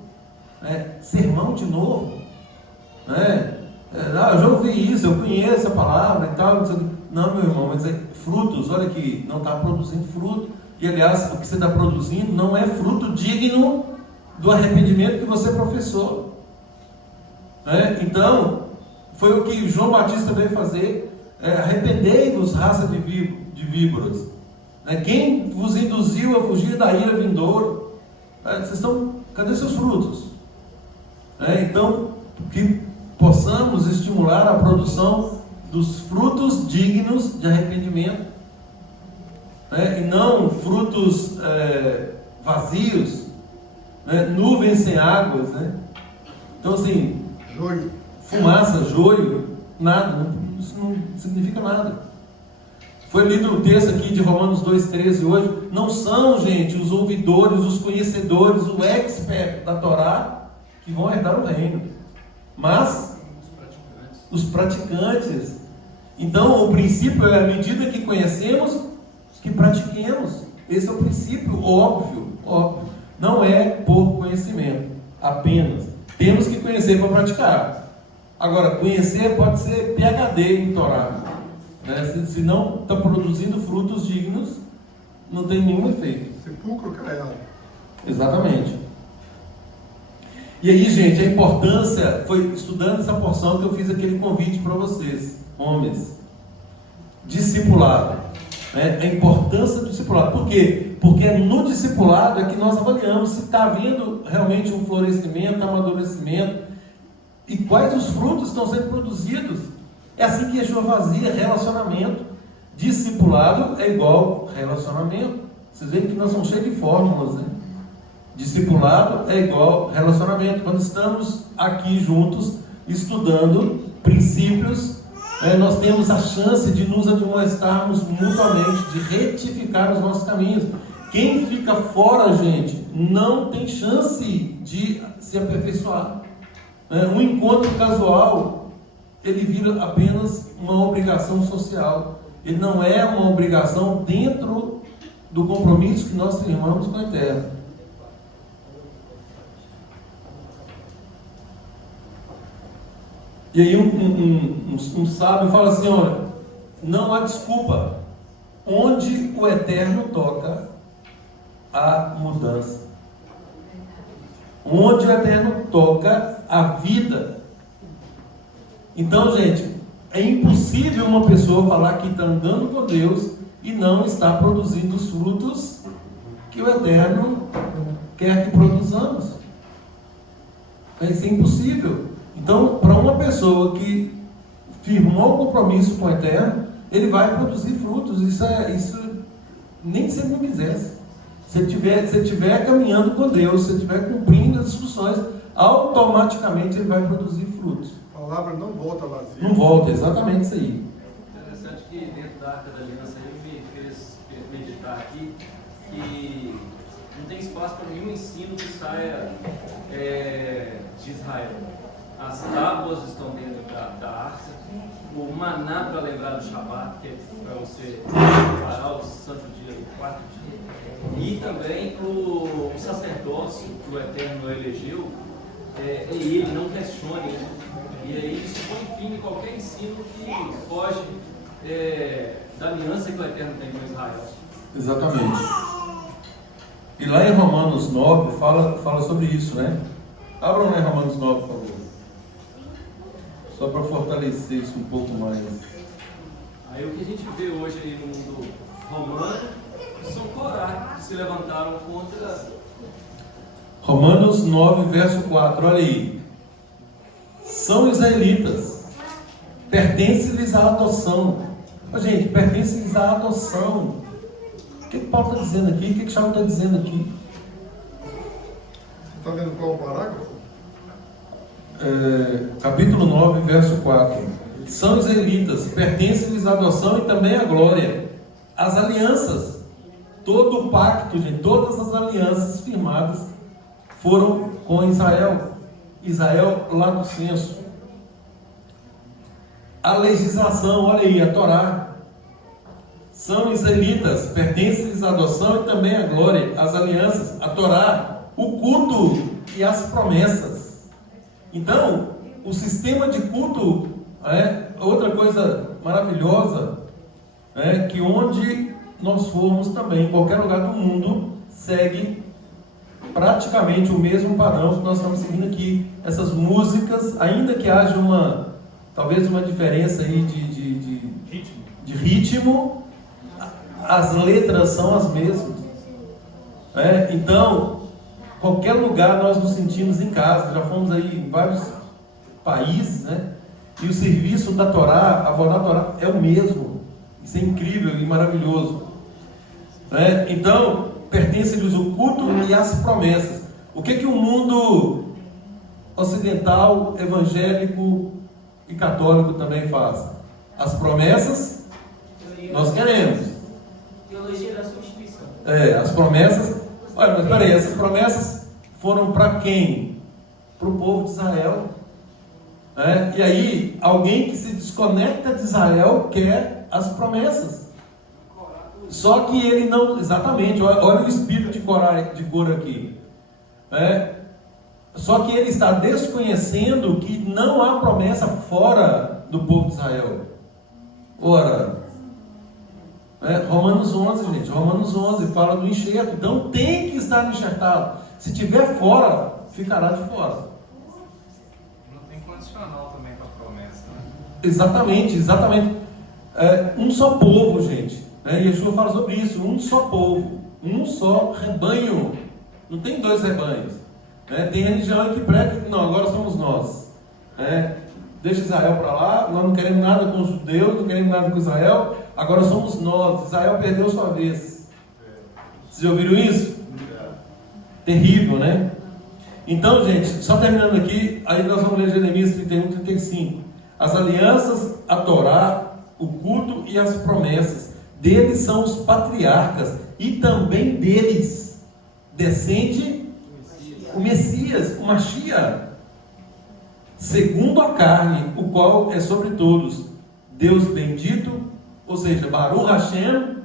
Sermão de novo. Eu já ouvi isso, eu conheço a palavra e tal. Não, meu irmão, mas frutos, olha que não está produzindo fruto. E aliás, o que você está produzindo não é fruto digno do arrependimento que você professou. Então, foi o que João Batista veio fazer. Arrependei-vos, raça de víboras. Quem vos induziu a fugir da ira vindoura? Cadê seus frutos? Então, que possamos estimular a produção dos frutos dignos de arrependimento, e não frutos vazios, nuvens sem águas, Então, assim, Joio. fumaça, joio, nada, isso não significa nada. Foi lido o texto aqui de Romanos 2,13 hoje. Não são, gente, os ouvidores, os conhecedores, o expert da Torá que vão herdar o reino, mas os praticantes. Então, o princípio é, à medida que conhecemos, que pratiquemos. Esse é o princípio óbvio. Não é por conhecimento apenas. Temos que conhecer para praticar. Agora, conhecer pode ser PhD em Torá. Se não está produzindo frutos dignos, não tem nenhum efeito. Sepulcro caiado. Exatamente. E aí, gente, a importância, foi estudando essa porção que eu fiz aquele convite para vocês, homens. Discipulado. A importância do discipulado. Por quê? Porque é no discipulado é que nós avaliamos se está havendo realmente um florescimento, amadurecimento, e quais os frutos estão sendo produzidos. É assim que Yeshua fazia relacionamento. Discipulado é igual relacionamento. Vocês veem que nós somos cheios de fórmulas, Discipulado é igual relacionamento. Quando estamos aqui juntos, estudando princípios, nós temos a chance de nos admoestarmos mutuamente, de retificar os nossos caminhos. Quem fica fora, gente, não tem chance de se aperfeiçoar. Um encontro casual, ele vira apenas uma obrigação social. Ele não é uma obrigação dentro do compromisso que nós firmamos com a Eterno. E aí um sábio fala assim, olha, não há desculpa. Onde o Eterno toca, há mudança. Onde o Eterno toca, há vida. Então, gente, é impossível uma pessoa falar que está andando com Deus e não está produzindo os frutos que o Eterno quer que produzamos. Isso é impossível. Então, para uma pessoa que firmou um compromisso com o Eterno, ele vai produzir frutos. Isso nem se ele não quisesse. Se ele estiver caminhando com Deus, se ele estiver cumprindo as instruções, automaticamente ele vai produzir frutos. A palavra não volta vazia. Não volta, exatamente isso aí. Interessante que dentro da Arca da Aliança ele me fez meditar aqui que não tem espaço para nenhum ensino que saia de Israel. As tábuas estão dentro da arca, o maná para lembrar do Shabat, que é para você preparar o santo dia do quarto dia, e também o sacerdócio que o Eterno elegeu, ele não questione, e aí isso põe fim em qualquer ensino que foge da aliança que o Eterno tem com Israel. Exatamente. E lá em Romanos 9 fala sobre isso, Abram lá em Romanos 9, por favor. Só para fortalecer isso um pouco mais. Aí o que a gente vê hoje aí no mundo romano são Corá que se levantaram contra. Romanos 9, verso 4, olha aí. São israelitas, pertence-lhes à adoção. Gente, pertence-lhes à adoção. O que Paulo está dizendo aqui? O que Paulo está dizendo aqui? Você está vendo qual o parágrafo? Capítulo 9, verso 4. São israelitas, pertence-lhes à adoção e também à glória. As alianças, todo o pacto, gente, todas as alianças firmadas foram com Israel. Israel lá do censo. A legislação, olha aí, a Torá. São israelitas, pertence-lhes à adoção e também à glória. As alianças, a Torá, o culto e as promessas. Então, o sistema de culto é outra coisa maravilhosa, que onde nós formos também, em qualquer lugar do mundo, segue praticamente o mesmo padrão que nós estamos seguindo aqui. Essas músicas, ainda que haja talvez uma diferença aí de ritmo, as letras são as mesmas. Então, qualquer lugar nós nos sentimos em casa. Já fomos aí em vários países, e o serviço da Torá, a voz da Torá é o mesmo. Isso é incrível e maravilhoso. Então, pertence-lhes o culto e as promessas. O que o mundo ocidental, evangélico e católico também faz? As promessas nós queremos. Teologia da substituição. As promessas. Olha, mas peraí, essas promessas foram para quem? Para o povo de Israel. E aí, alguém que se desconecta de Israel quer as promessas. Só que ele não. Exatamente, olha o espírito de Cora aqui. Só que ele está desconhecendo que não há promessa fora do povo de Israel. Ora, Romanos 11, gente, Romanos 11 fala do enxerto. Então tem que estar enxertado. Se tiver fora, ficará de fora. Não tem condicional também para a promessa, né? Exatamente. Um só povo, gente. Yeshua fala sobre isso. Um só povo, um só rebanho. Não tem dois rebanhos. Tem religião que prega que não, agora somos nós. Deixa Israel para lá, nós não queremos nada com os judeus, não queremos nada com Israel, agora somos nós. Israel perdeu sua vez. Vocês já ouviram isso? Terrível, né? Então, gente, só terminando aqui, aí nós vamos ler Jeremias 31, 35. As alianças, a Torá, o culto e as promessas. Deles são os patriarcas, e também deles descende o Messias, o Mashiach, segundo a carne, o qual é sobre todos, Deus bendito, ou seja, Baruch Hashem,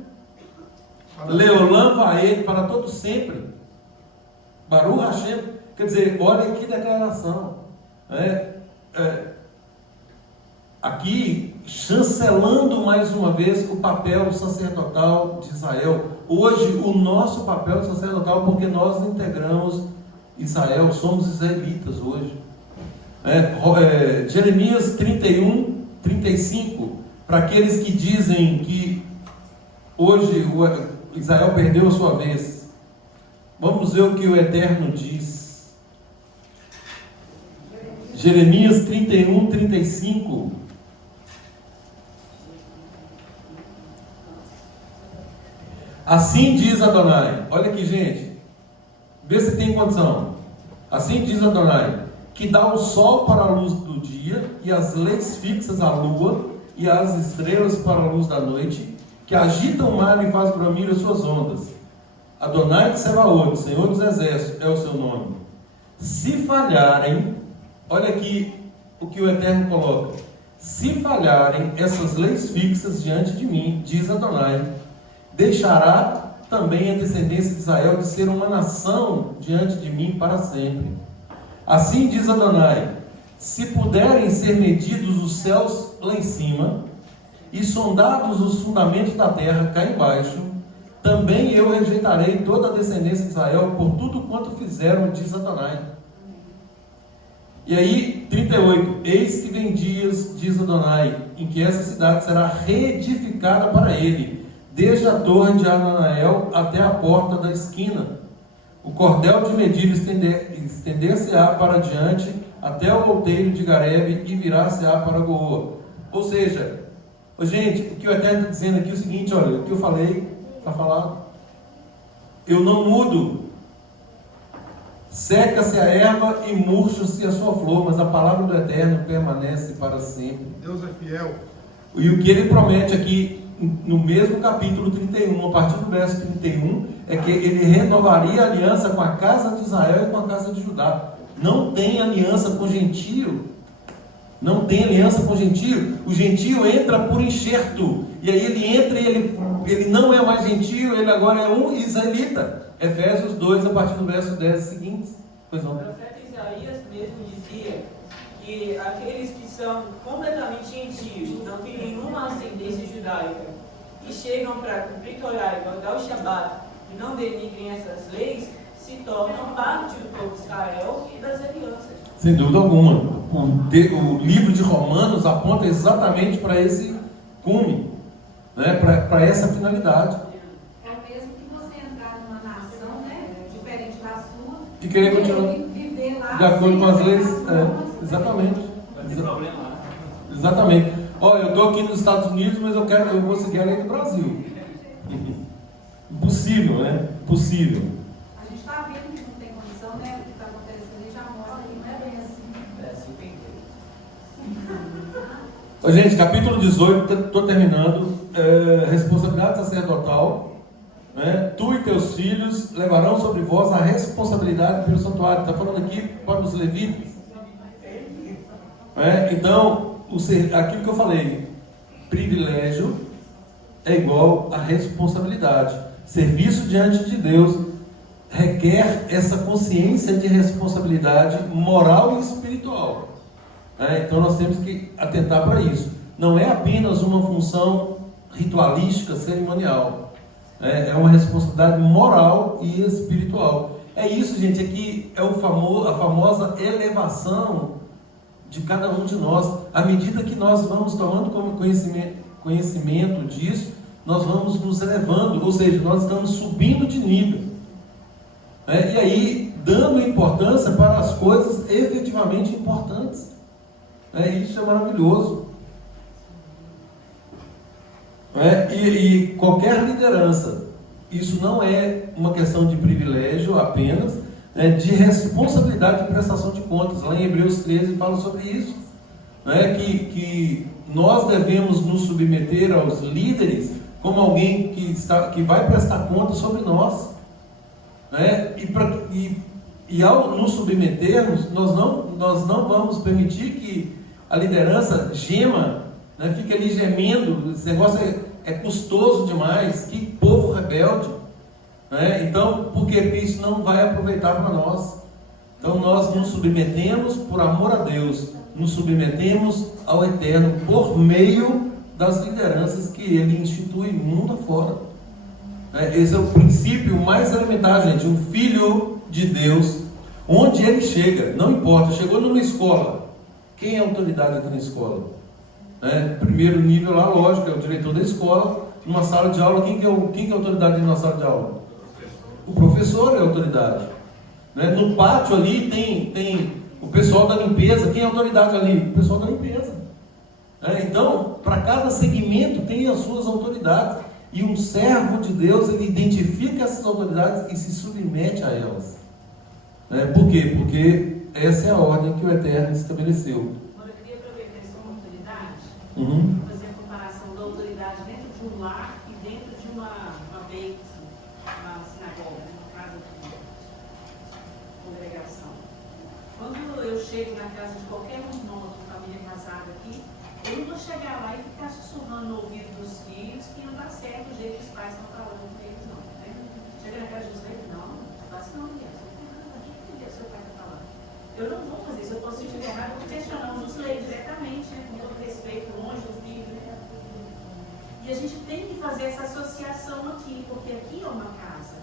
Leolam Vaed, para todos sempre. Baruch Hashem, quer dizer, olha que declaração. Aqui, chancelando mais uma vez o papel sacerdotal de Israel. Hoje, o nosso papel sacerdotal, porque nós integramos Israel, somos israelitas hoje. Jeremias 31, 35, para aqueles que dizem que hoje Israel perdeu a sua vez. Vamos ver o que o Eterno diz. Jeremias 31, 35. Assim diz Adonai. Olha aqui, gente. Vê se tem condição. Assim diz Adonai, que dá o sol para a luz do dia, e as leis fixas à lua, e as estrelas para a luz da noite, que agita o mar e faz bramir as suas ondas. Adonai de Sebaot, Senhor dos Exércitos, é o seu nome. Se falharem, olha aqui o que o Eterno coloca. Se falharem essas leis fixas diante de mim, diz Adonai, deixará também a descendência de Israel de ser uma nação diante de mim para sempre. Assim diz Adonai, se puderem ser medidos os céus lá em cima, e sondados os fundamentos da terra cá embaixo, também eu rejeitarei toda a descendência de Israel por tudo quanto fizeram, diz Adonai. E aí, 38. Eis que vem dias, diz Adonai, em que essa cidade será reedificada para ele, desde a torre de Ananael até a porta da esquina. O cordel de medir estender-se-á para diante até o outeiro de Garebe e virar-se-á para Goa. Ou seja, gente, o que o Eterno está dizendo aqui é o seguinte, olha, o que eu falei, está falado. Eu não mudo. Seca-se a erva e murcha-se a sua flor, mas a palavra do Eterno permanece para sempre. Deus é fiel. E o que ele promete aqui, no mesmo capítulo 31, a partir do verso 31, é que ele renovaria a aliança com a casa de Israel e com a casa de Judá. Não tem aliança com gentio. Não tem aliança com gentio. O gentio entra por enxerto. E aí ele entra e ele não é mais gentio, ele agora é um israelita. Efésios 2, a partir do verso 10 seguintes. Pois não. O profeta Isaías mesmo dizia que aqueles que são completamente gentios, não têm nenhuma ascendência judaica, que chegam para cumprir Torá e guardar o Shabat e não denigrem essas leis, se tornam parte do povo de Israel e das alianças. Sem dúvida alguma. O livro de Romanos aponta exatamente para esse cume, né? Para essa finalidade. É o mesmo que você entrar numa nação, né, diferente da sua, De querer continuar viver lá de acordo com as leis. normas. Exatamente. Vai ter problema lá. Exatamente. Olha, eu estou aqui nos Estados Unidos, mas eu vou seguir a lei do Brasil. Impossível, né? Possível. A gente está vendo que não tem condição, né? O que está acontecendo aí já mostra que não é bem assim. É assim tem Ô, gente, capítulo 18, estou terminando. Responsabilidade sacerdotal. Né? Tu e teus filhos levarão sobre vós a responsabilidade pelo santuário. Está falando aqui para os levitas. Então, aquilo que eu falei, privilégio é igual a responsabilidade. Serviço diante de Deus requer essa consciência de responsabilidade moral e espiritual. Então nós temos que atentar para isso. Não é apenas uma função ritualística, cerimonial. É uma responsabilidade moral e espiritual. É isso, gente, aqui é a famosa elevação de cada um de nós. À medida que nós vamos tomando como conhecimento disso, nós vamos nos elevando, ou seja, nós estamos subindo de nível. E aí, dando importância para as coisas efetivamente importantes. Isso é maravilhoso. E qualquer liderança, isso não é uma questão de privilégio apenas, de responsabilidade de prestação de contas. Lá em Hebreus 13 fala sobre isso, que nós devemos nos submeter aos líderes como alguém que vai prestar contas sobre nós. E ao nos submetermos, nós não vamos permitir que a liderança gema, fique ali gemendo. Esse negócio é custoso demais. Que povo rebelde. Então, porque isso não vai aproveitar para nós. Então nós nos submetemos por amor a Deus, nos submetemos ao Eterno por meio das lideranças que Ele institui mundo afora. Esse é o princípio mais elementar, gente. Um filho de Deus, onde ele chega, não importa, chegou numa escola, quem é a autoridade aqui na escola? Primeiro nível lá, lógico, é o diretor da escola. Numa sala de aula, quem que é a autoridade numa sala de aula? O professor é a autoridade. No pátio ali tem o pessoal da limpeza. Quem é a autoridade ali? O pessoal da limpeza. Então, para cada segmento tem as suas autoridades. E um servo de Deus, ele identifica essas autoridades e se submete a elas. Por quê? Porque essa é a ordem que o Eterno estabeleceu. Agora, eu queria aproveitar essa oportunidade, fazer a comparação da autoridade dentro de um lar e dentro de uma beit, uma sinagoga, uma casa de congregação. Quando eu chego na casa de qualquer um de nós, de família casada aqui, eu não vou chegar lá e ficar sussurrando no ouvido dos filhos que não dá certo o jeito que os pais estão falando com eles, não. Chega na casa de vocês, não faz não, mulher. Seu pai está falando. Eu não vou fazer isso. Eu posso estiver errado, eu vou questionar os leis diretamente, com todo respeito, longe do filho. E a gente tem que fazer essa associação aqui, porque aqui é uma casa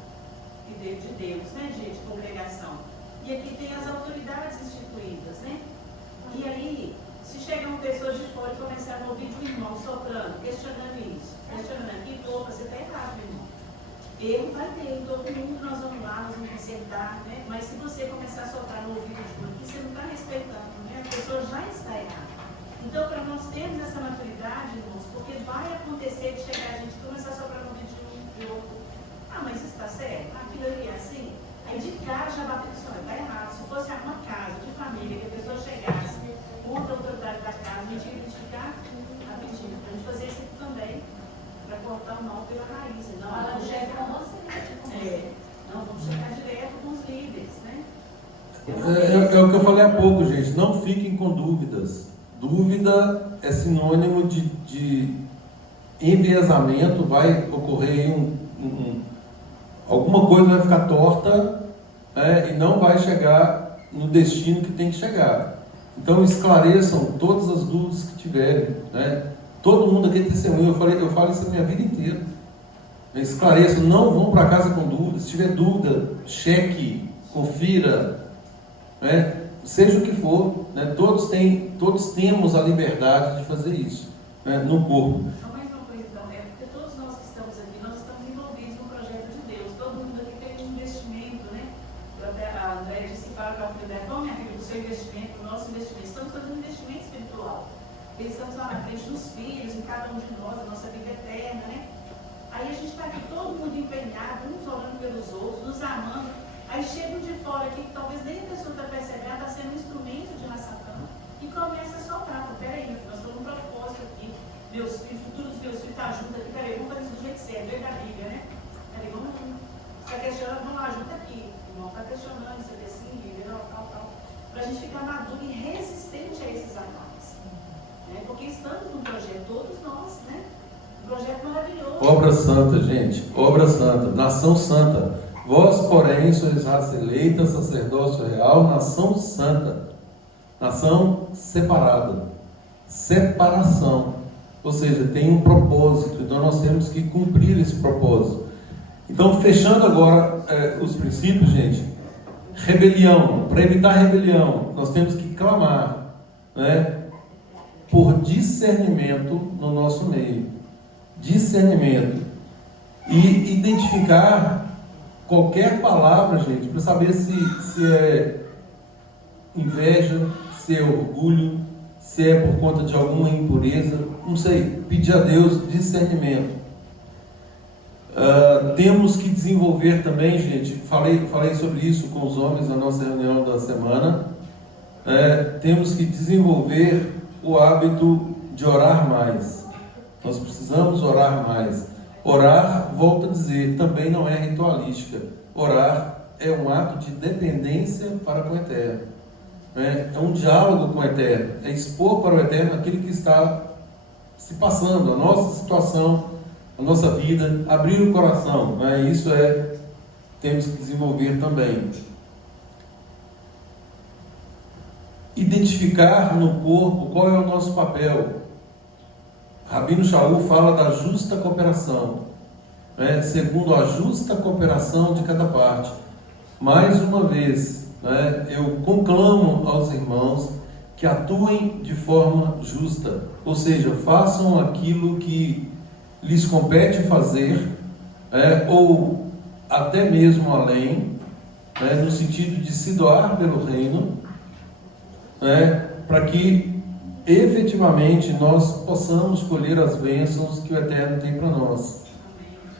de Deus, de congregação. E aqui tem as autoridades instituídas, E aí, se chegar uma pessoa de fora e começar a ouvir de um irmão soprando, questionando isso, questionando aquilo, você está errado, meu irmão. Erro vai ter, todo mundo nós vamos lá, nós vamos consertar, né? Mas se você começar a soprar no ouvido de um aqui, você não está respeitando, né? A pessoa já está errada. Então, para nós termos essa maturidade, irmãos, porque vai acontecer de chegar a gente começar a soprar no ouvido de um de outro. Ah, mas isso está certo? Aquilo ali é assim? Aí de cara já bateu isso, está errado. Se fosse uma casa de família, que a pessoa chegasse contra a autoridade da casa, a gente ia criticar, rapidinho. A gente fazer isso aqui também, para cortar o mal pela raiz. Não, Ela vamos chega chegar, com você. não, vamos chegar direto com os líderes, né? É o que eu falei há pouco, gente. Não fiquem com dúvidas. Dúvida é sinônimo de enviesamento. Vai ocorrer alguma coisa vai ficar torta, né, e não vai chegar no destino que tem que chegar. Então esclareçam todas as dúvidas que tiverem, né? Todo mundo aqui é testemunho. Eu falo isso a minha vida inteira. Esclareçam, não vão para casa com dúvidas. Se tiver dúvida, cheque, confira, né? Seja o que for, né? Todos temos a liberdade de fazer isso, né? No corpo. Só mais uma coisa, então, porque todos nós que estamos aqui, nós estamos envolvidos no projeto de Deus. Todo mundo aqui tem um investimento, né? A André disse para a autoridade, bom, minha filha, o seu investimento, o nosso investimento. Estamos fazendo um investimento espiritual. Estamos lá na frente dos filhos, em cada um de nós, a nossa vida eterna, né? Aí a gente está aqui todo mundo empenhado, uns orando pelos outros, nos amando. Aí chega um de fora aqui, que talvez nem a pessoa está percebendo, está sendo um instrumento de Satã, e começa a soltar. Peraí, nós estamos num propósito aqui. Meus filhos, futuros meus filhos estão juntos aqui. Peraí, vamos fazer isso do jeito certo, veio da Bíblia, né? Peraí, vamos está questionando, vamos lá, junto aqui. O irmão está questionando, isso aqui assim, tal. Para a gente ficar maduro e resistente a esses ataques. Né? Porque estamos num projeto, todos nós, né? Um projeto maravilhoso. Obra santa, gente. Obra santa. Nação santa. Vós, porém, sois raça eleita, sacerdócio real, nação santa. Nação separada. Separação. Ou seja, tem um propósito. Então nós temos que cumprir esse propósito. Então, fechando agora os princípios, gente. Rebelião. Para evitar rebelião, nós temos que clamar, né, por discernimento no nosso meio. Discernimento. E identificar qualquer palavra, gente, para saber se é inveja, se é orgulho, se é por conta de alguma impureza, não sei. Pedir a Deus discernimento. Temos que desenvolver também, gente, falei sobre isso com os homens na nossa reunião da semana. Temos que desenvolver o hábito de orar mais. Nós precisamos orar mais. Orar, volto a dizer, também não é ritualística. Orar é um ato de dependência para com o Eterno. É um diálogo com o Eterno. É expor para o Eterno aquilo que está se passando, a nossa situação, a nossa vida, abrir o coração. Isso temos que desenvolver também. Identificar no corpo qual é o nosso papel. Rabino Shaul fala da justa cooperação, segundo a justa cooperação de cada parte. Mais uma vez, eu conclamo aos irmãos que atuem de forma justa, ou seja, façam aquilo que lhes compete fazer, ou até mesmo além, no sentido de se doar pelo reino, para que efetivamente nós possamos colher as bênçãos que o Eterno tem para nós.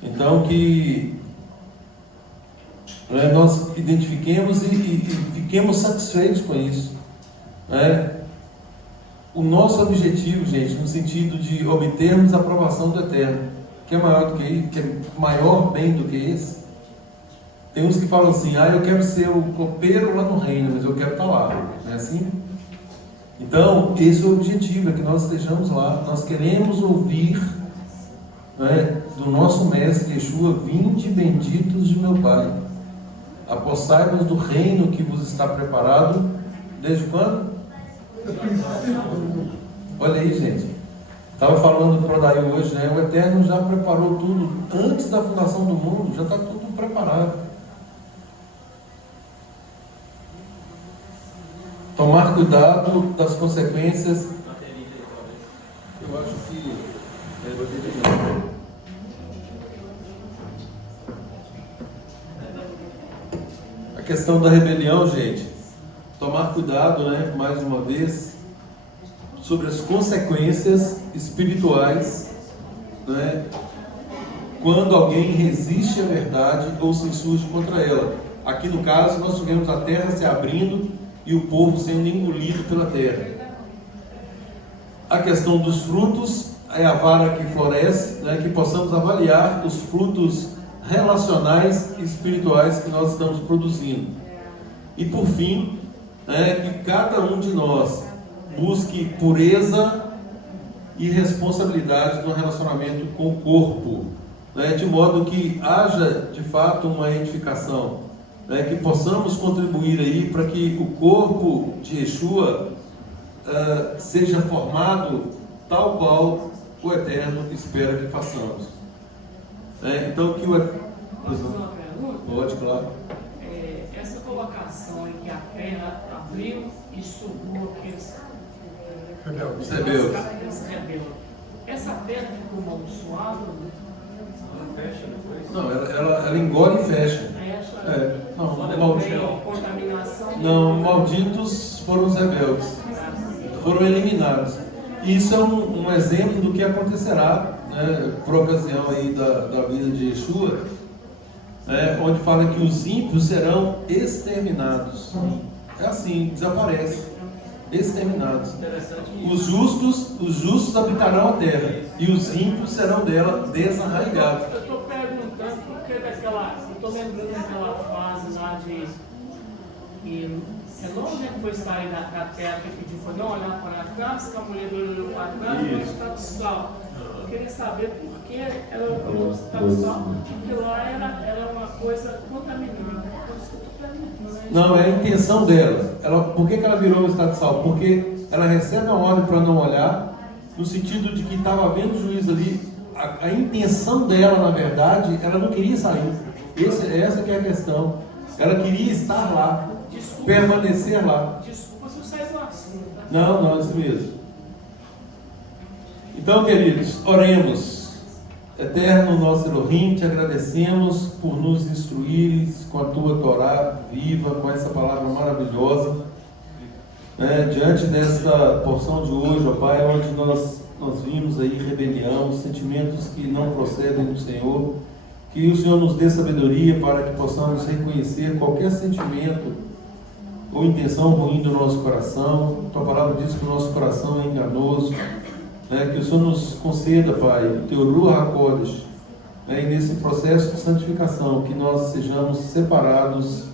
Então que nós identifiquemos e fiquemos satisfeitos com isso. O nosso objetivo, gente, no sentido de obtermos a aprovação do Eterno, que é maior do que é maior bem do que esse. Tem uns que falam assim, eu quero ser o copeiro lá no reino, mas eu quero estar lá. Não é assim? Então, esse é o objetivo, é que nós estejamos lá. Nós queremos ouvir do nosso mestre Yeshua: vinde benditos de meu Pai, apossai-vos do reino que vos está preparado. Desde quando? Olha aí, gente. Estava falando para o Daí hoje, o Eterno já preparou tudo. Antes da fundação do mundo, já está tudo preparado. Tomara Tomar cuidado das consequências. Eu acho que a questão da rebelião, gente, tomar cuidado, né, mais uma vez, sobre as consequências espirituais, né, quando alguém resiste à verdade ou se insurge contra ela. Aqui no caso, nós tivemos a terra se abrindo e o povo sendo engolido pela terra. A questão dos frutos é a vara que floresce, né, que possamos avaliar os frutos relacionais e espirituais que nós estamos produzindo. E por fim, que cada um de nós busque pureza e responsabilidade no relacionamento com o corpo, né, de modo que haja de fato uma edificação, né, que possamos contribuir aí para que o corpo de Yeshua seja formado tal qual o Eterno espera que façamos. Então que o Posso fazer uma pergunta? Pode, claro. Essa colocação em que a terra abriu e sugou aqueles rebeldes. Essa terra ficou amaldiçoada? Não, ela engole e fecha. Não, malditos foram os rebeldes. Foram eliminados. E isso é um exemplo do que acontecerá, né, por ocasião aí da vida de Yeshua, onde fala que os ímpios serão exterminados. É assim, desaparece. Exterminados. Os justos habitarão a terra e os ímpios serão dela desarraigados. Eu estou perguntando porque eu estou lembrando daquela fase lá de que logo que foi sair da terra, que pediu para não olhar para trás, que a mulher olhou para trás e o estado de sal. Eu queria saber por que ela olhou o estado de sal, porque lá era uma coisa contaminante. Não, é a intenção dela. Por que ela virou o estado de sal? Porque ela recebe a ordem para não olhar, no sentido de que estava havendo juízo ali. A intenção dela, na verdade, ela não queria sair. Essa que é a questão. Ela queria estar lá, permanecer lá. Desculpa se eu sair do assunto. Não, isso mesmo. Então, queridos, oremos. Eterno nosso Elohim, te agradecemos por nos instruires com a tua Torá viva, com essa palavra maravilhosa, diante dessa porção de hoje, ó Pai, onde nós vimos aí rebelião, sentimentos que não procedem do Senhor, que o Senhor nos dê sabedoria para que possamos reconhecer qualquer sentimento ou intenção ruim do nosso coração. Tua palavra diz que o nosso coração é enganoso. Que o Senhor nos conceda, Pai, o Teu Ruach HaKodesh, e nesse processo de santificação, que nós sejamos separados,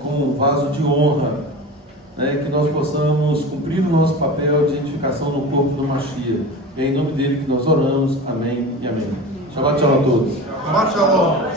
com um vaso de honra, que nós possamos cumprir o nosso papel de edificação no corpo do Mashiach. É em nome dele que nós oramos. Amém e amém. Shabbat shalom a todos. Shabbat shalom.